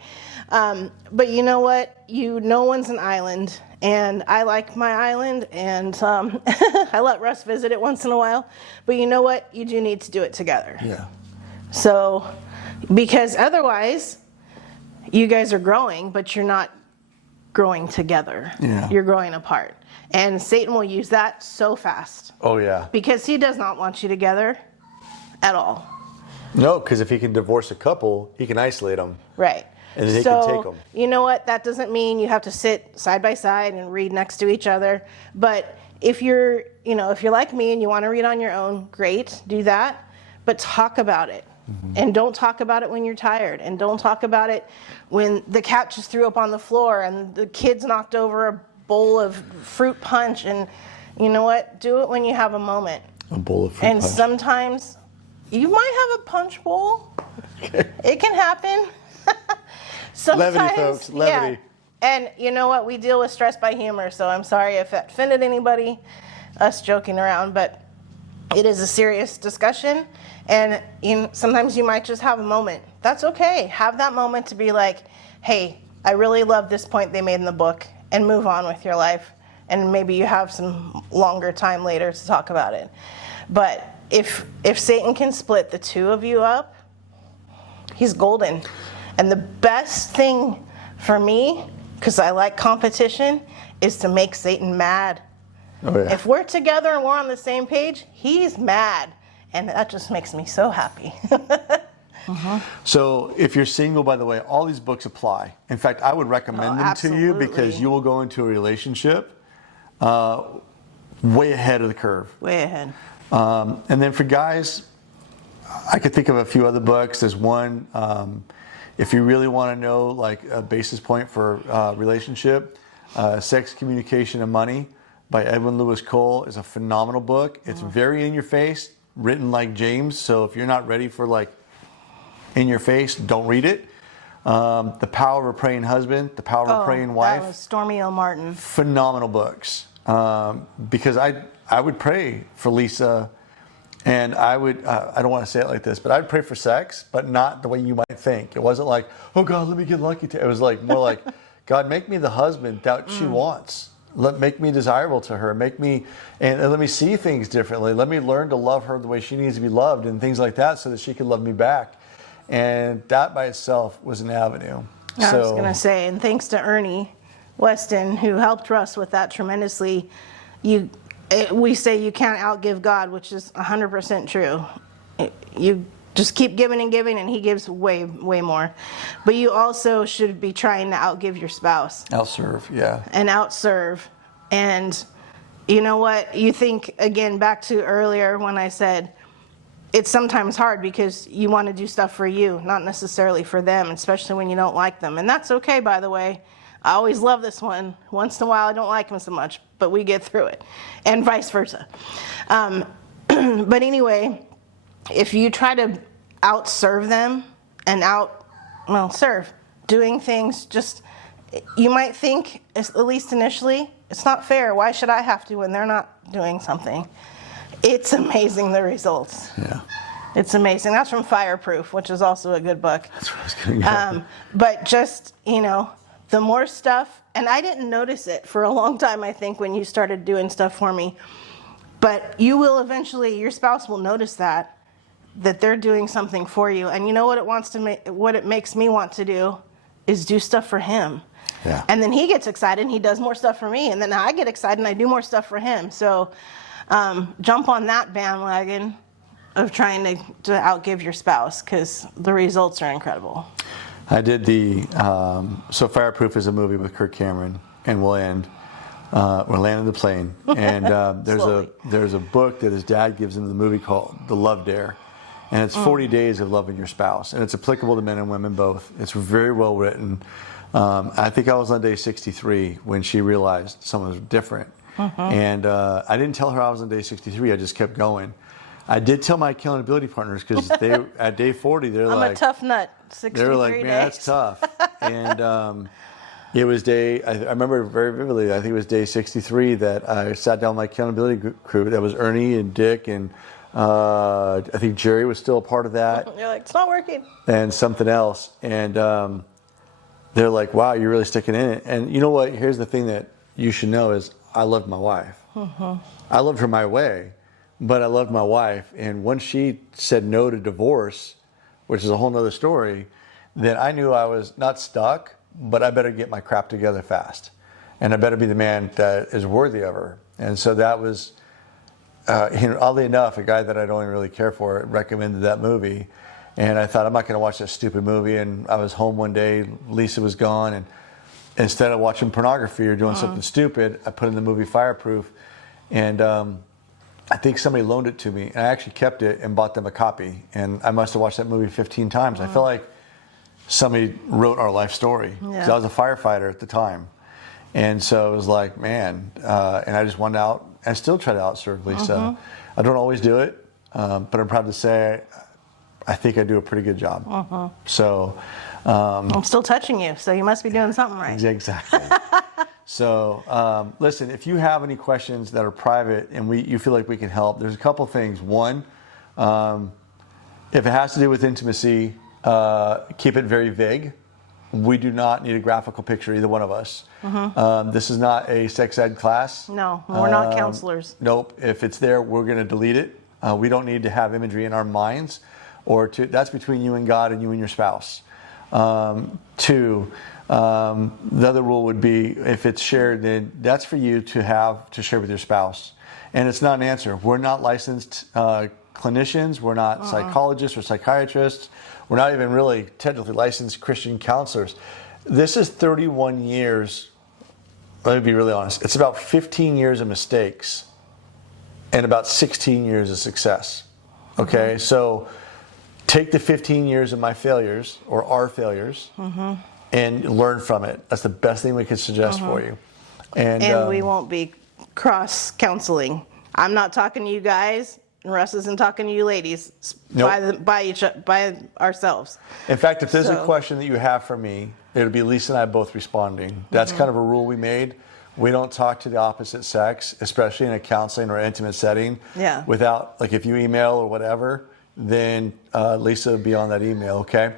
But you know what? No one's an island, and I like my island, and I let Russ visit it once in a while. But you know what? You do need to do it together. Yeah. So, because otherwise, you guys are growing, but you're not growing together. Yeah. You're growing apart. And Satan will use that so fast. Oh, yeah. Because he does not want you together at all. No, because if he can divorce a couple, he can isolate them. Right. And then he can take them. You know what? That doesn't mean you have to sit side by side and read next to each other. But if you're like me and you want to read on your own, great, do that. But talk about it. And don't talk about it when you're tired. And don't talk about it when the cat just threw up on the floor and the kids knocked over a bowl of fruit punch. And you know what? Do it when you have a moment. A bowl of fruit And punch. sometimes you might have a punch bowl. It can happen. Sometimes, Levity, folks. Levity. Yeah. And you know what? We deal with stress by humor, so I'm sorry if that offended anybody, us joking around, but it is a serious discussion. And sometimes you might just have a moment. That's okay. Have that moment to be like, hey, I really love this point they made in the book, and move on with your life. And maybe you have some longer time later to talk about it. But if Satan can split the 2 of you up, he's golden. And the best thing for me, because I like competition, is to make Satan mad. Oh, yeah. If we're together and we're on the same page, he's mad. And that just makes me so happy. So if you're single, by the way, all these books apply. In fact, I would recommend them to you because you will go into a relationship way ahead of the curve. Way ahead. And then for guys, I could think of a few other books. There's one, if you really want to know like a basis point for relationship, Sex, Communication, and Money by Edwin Lewis Cole is a phenomenal book. It's very in your face, written like James. So if you're not ready for like in your face, don't read it. The Power of a Praying Husband, The Power of a Praying Wife. That was Stormy O. Martin. Phenomenal books. Because I would pray for Lisa, and I would, I don't want to say it like this, but I'd pray for sex, but not the way you might think. It wasn't like, oh God, let me get lucky. It was like more like, God, make me the husband that she wants. Make me desirable to her. Make me, and let me see things differently. Let me learn to love her the way she needs to be loved and things like that so that she can love me back. And that by itself was an avenue. I was going to say, and thanks to Ernie Weston, who helped Russ with that tremendously. We say you can't outgive God, which is 100% true. You just keep giving and giving, and he gives way, way more. But you also should be trying to outgive your spouse. Outserve, yeah. And outserve. And you know what? You think, again, back to earlier when I said, it's sometimes hard because you want to do stuff for you, not necessarily for them, especially when you don't like them. And that's okay, by the way. I always love this one. Once in a while, I don't like him so much, but we get through it, and vice versa. But anyway, if you try to outserve them and serve, doing things just, you might think, at least initially, it's not fair. Why should I have to when they're not doing something? It's amazing, the results. Yeah. It's amazing. That's from Fireproof, which is also a good book. That's what I was going to go. But just, the more stuff, and I didn't notice it for a long time, I think, when you started doing stuff for me. But you will eventually, your spouse will notice that they're doing something for you. And you know what what it makes me want to do is do stuff for him. Yeah. And then he gets excited and he does more stuff for me. And then I get excited and I do more stuff for him. So jump on that bandwagon of trying to outgive your spouse, because the results are incredible. I did so Fireproof is a movie with Kirk Cameron, and we'll landed the plane. And there's a book that his dad gives him in the movie called The Love Dare. And it's 40 days of loving your spouse. And it's applicable to men and women both. It's very well written. I think I was on day 63 when she realized something was different. And I didn't tell her I was on day 63. I just kept going. I did tell my accountability partners, because at day 40, they're I'm a tough nut. 63 they were like, man, that's tough. And it was I remember very vividly, I think it was day 63 that I sat down with my accountability crew. That was Ernie and Dick, and I think Jerry was still a part of that. You're like, it's not working. And something else. And they're like, wow, you're really sticking in it. And you know what? Here's the thing that you should know is I loved my wife. I loved her my way. But I loved my wife, and once she said no to divorce, which is a whole nother story, then I knew I was not stuck, but I better get my crap together fast. And I better be the man that is worthy of her. And so that was, oddly enough, a guy that I don't even really care for recommended that movie. And I thought, I'm not going to watch that stupid movie. And I was home one day, Lisa was gone, and instead of watching pornography or doing something stupid, I put in the movie Fireproof. And I think somebody loaned it to me, and I actually kept it and bought them a copy. And I must have watched that movie 15 times. I feel like somebody wrote our life story. Because I was a firefighter at the time. And so it was like, man, and I just wanted out. I still try to outserve Lisa. I don't always do it, but I'm proud to say I think I do a pretty good job. So I'm still touching you, so you must be doing something right. Exactly. So, listen, if you have any questions that are private and you feel like we can help, there's a couple things. One, if it has to do with intimacy, keep it very vague. We do not need a graphical picture, either one of us. This is not a sex ed class. No, we're not counselors. Nope. If it's there, we're going to delete it. We don't need to have imagery in our minds. That's between you and God and you and your spouse. Two, the other rule would be, if it's shared, then that's for you to share with your spouse. And it's not an answer. We're not licensed clinicians. We're not psychologists or psychiatrists. We're not even really technically licensed Christian counselors. This is 31 years. Let me be really honest. It's about 15 years of mistakes and about 16 years of success. Okay, so take the 15 years of my failures or our failures and learn from it. That's the best thing we could suggest for you. And we won't be cross counseling. I'm not talking to you guys, and Russ isn't talking to you ladies Nope. by ourselves. In fact, if there's a So- question that you have for me, it'll be Lisa and I both responding. That's kind of a rule we made. We don't talk to the opposite sex, especially in a counseling or intimate setting. Yeah. Without, like, if you email or whatever, then Lisa will be on that email, okay?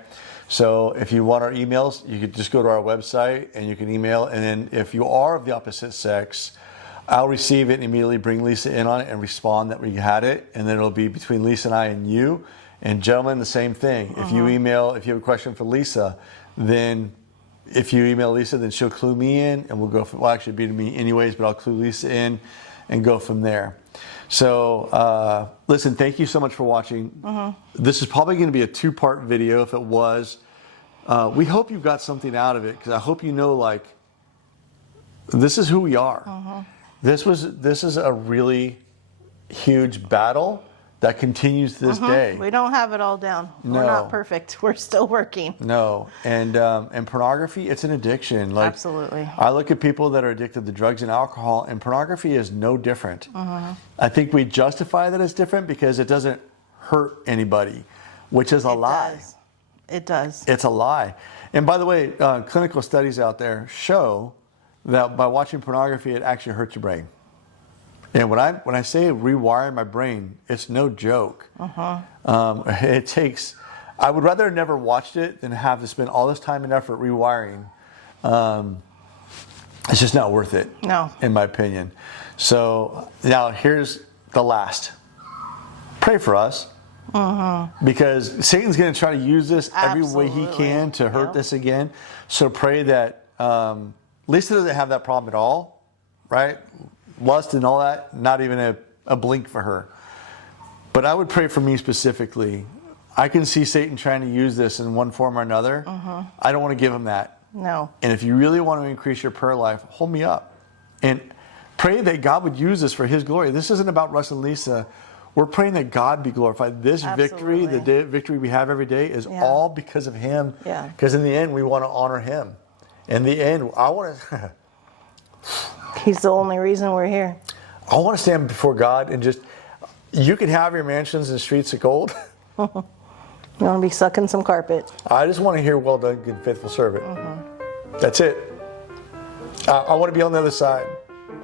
So if you want our emails, you could just go to our website and you can email. And then if you are of the opposite sex, I'll receive it and immediately bring Lisa in on it and respond that we had it. And then it'll be between Lisa and I and you. And gentlemen, the same thing. If you email, if you have a question for Lisa, then if you email Lisa, then she'll clue me in and we'll go from, well, actually it'd be to me anyways, but I'll clue Lisa in and go from there. So listen, thank you so much for watching. This is probably going to be a 2-part video. If it was, we hope you got something out of it, because I hope you know, like, this is who we are. This is a really huge battle that continues to this day. We don't have it all down. No. We're not perfect. We're still working. No, and pornography, it's an addiction. Like, Absolutely. I look at people that are addicted to drugs and alcohol, and pornography is no different. I think we justify that it's different because it doesn't hurt anybody, which is a lie. It does. It's a lie. And by the way, clinical studies out there show that by watching pornography, it actually hurts your brain. And when I say rewire my brain, it's no joke. It takes. I would rather have never watched it than have to spend all this time and effort rewiring. It's just not worth it. No. In my opinion. So now here's the last. Pray for us. Because Satan's going to try to use this every way he can to hurt this again. So pray that Lisa doesn't have that problem at all, right? Lust and all that, not even a blink for her. But I would pray for me specifically. I can see Satan trying to use this in one form or another. I don't want to give him that. No. And if you really want to increase your prayer life, hold me up. And pray that God would use this for his glory. This isn't about Russ and Lisa. We're praying that God be glorified. This victory, the victory we have every day, is all because of him. Yeah. Because in the end, we want to honor him. In the end, I want to... He's the only reason we're here. I want to stand before God and just... You can have your mansions and streets of gold. You want to be sucking some carpet. I just want to hear, well done, good, faithful servant. That's it. I want to be on the other side.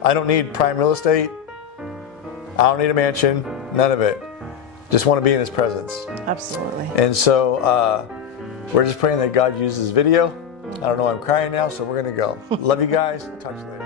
I don't need prime real estate. I don't need a mansion. None of it. Just want to be in his presence. Absolutely. And so we're just praying that God uses this video. I don't know, I'm crying now, so we're going to go. Love you guys. Talk to you later.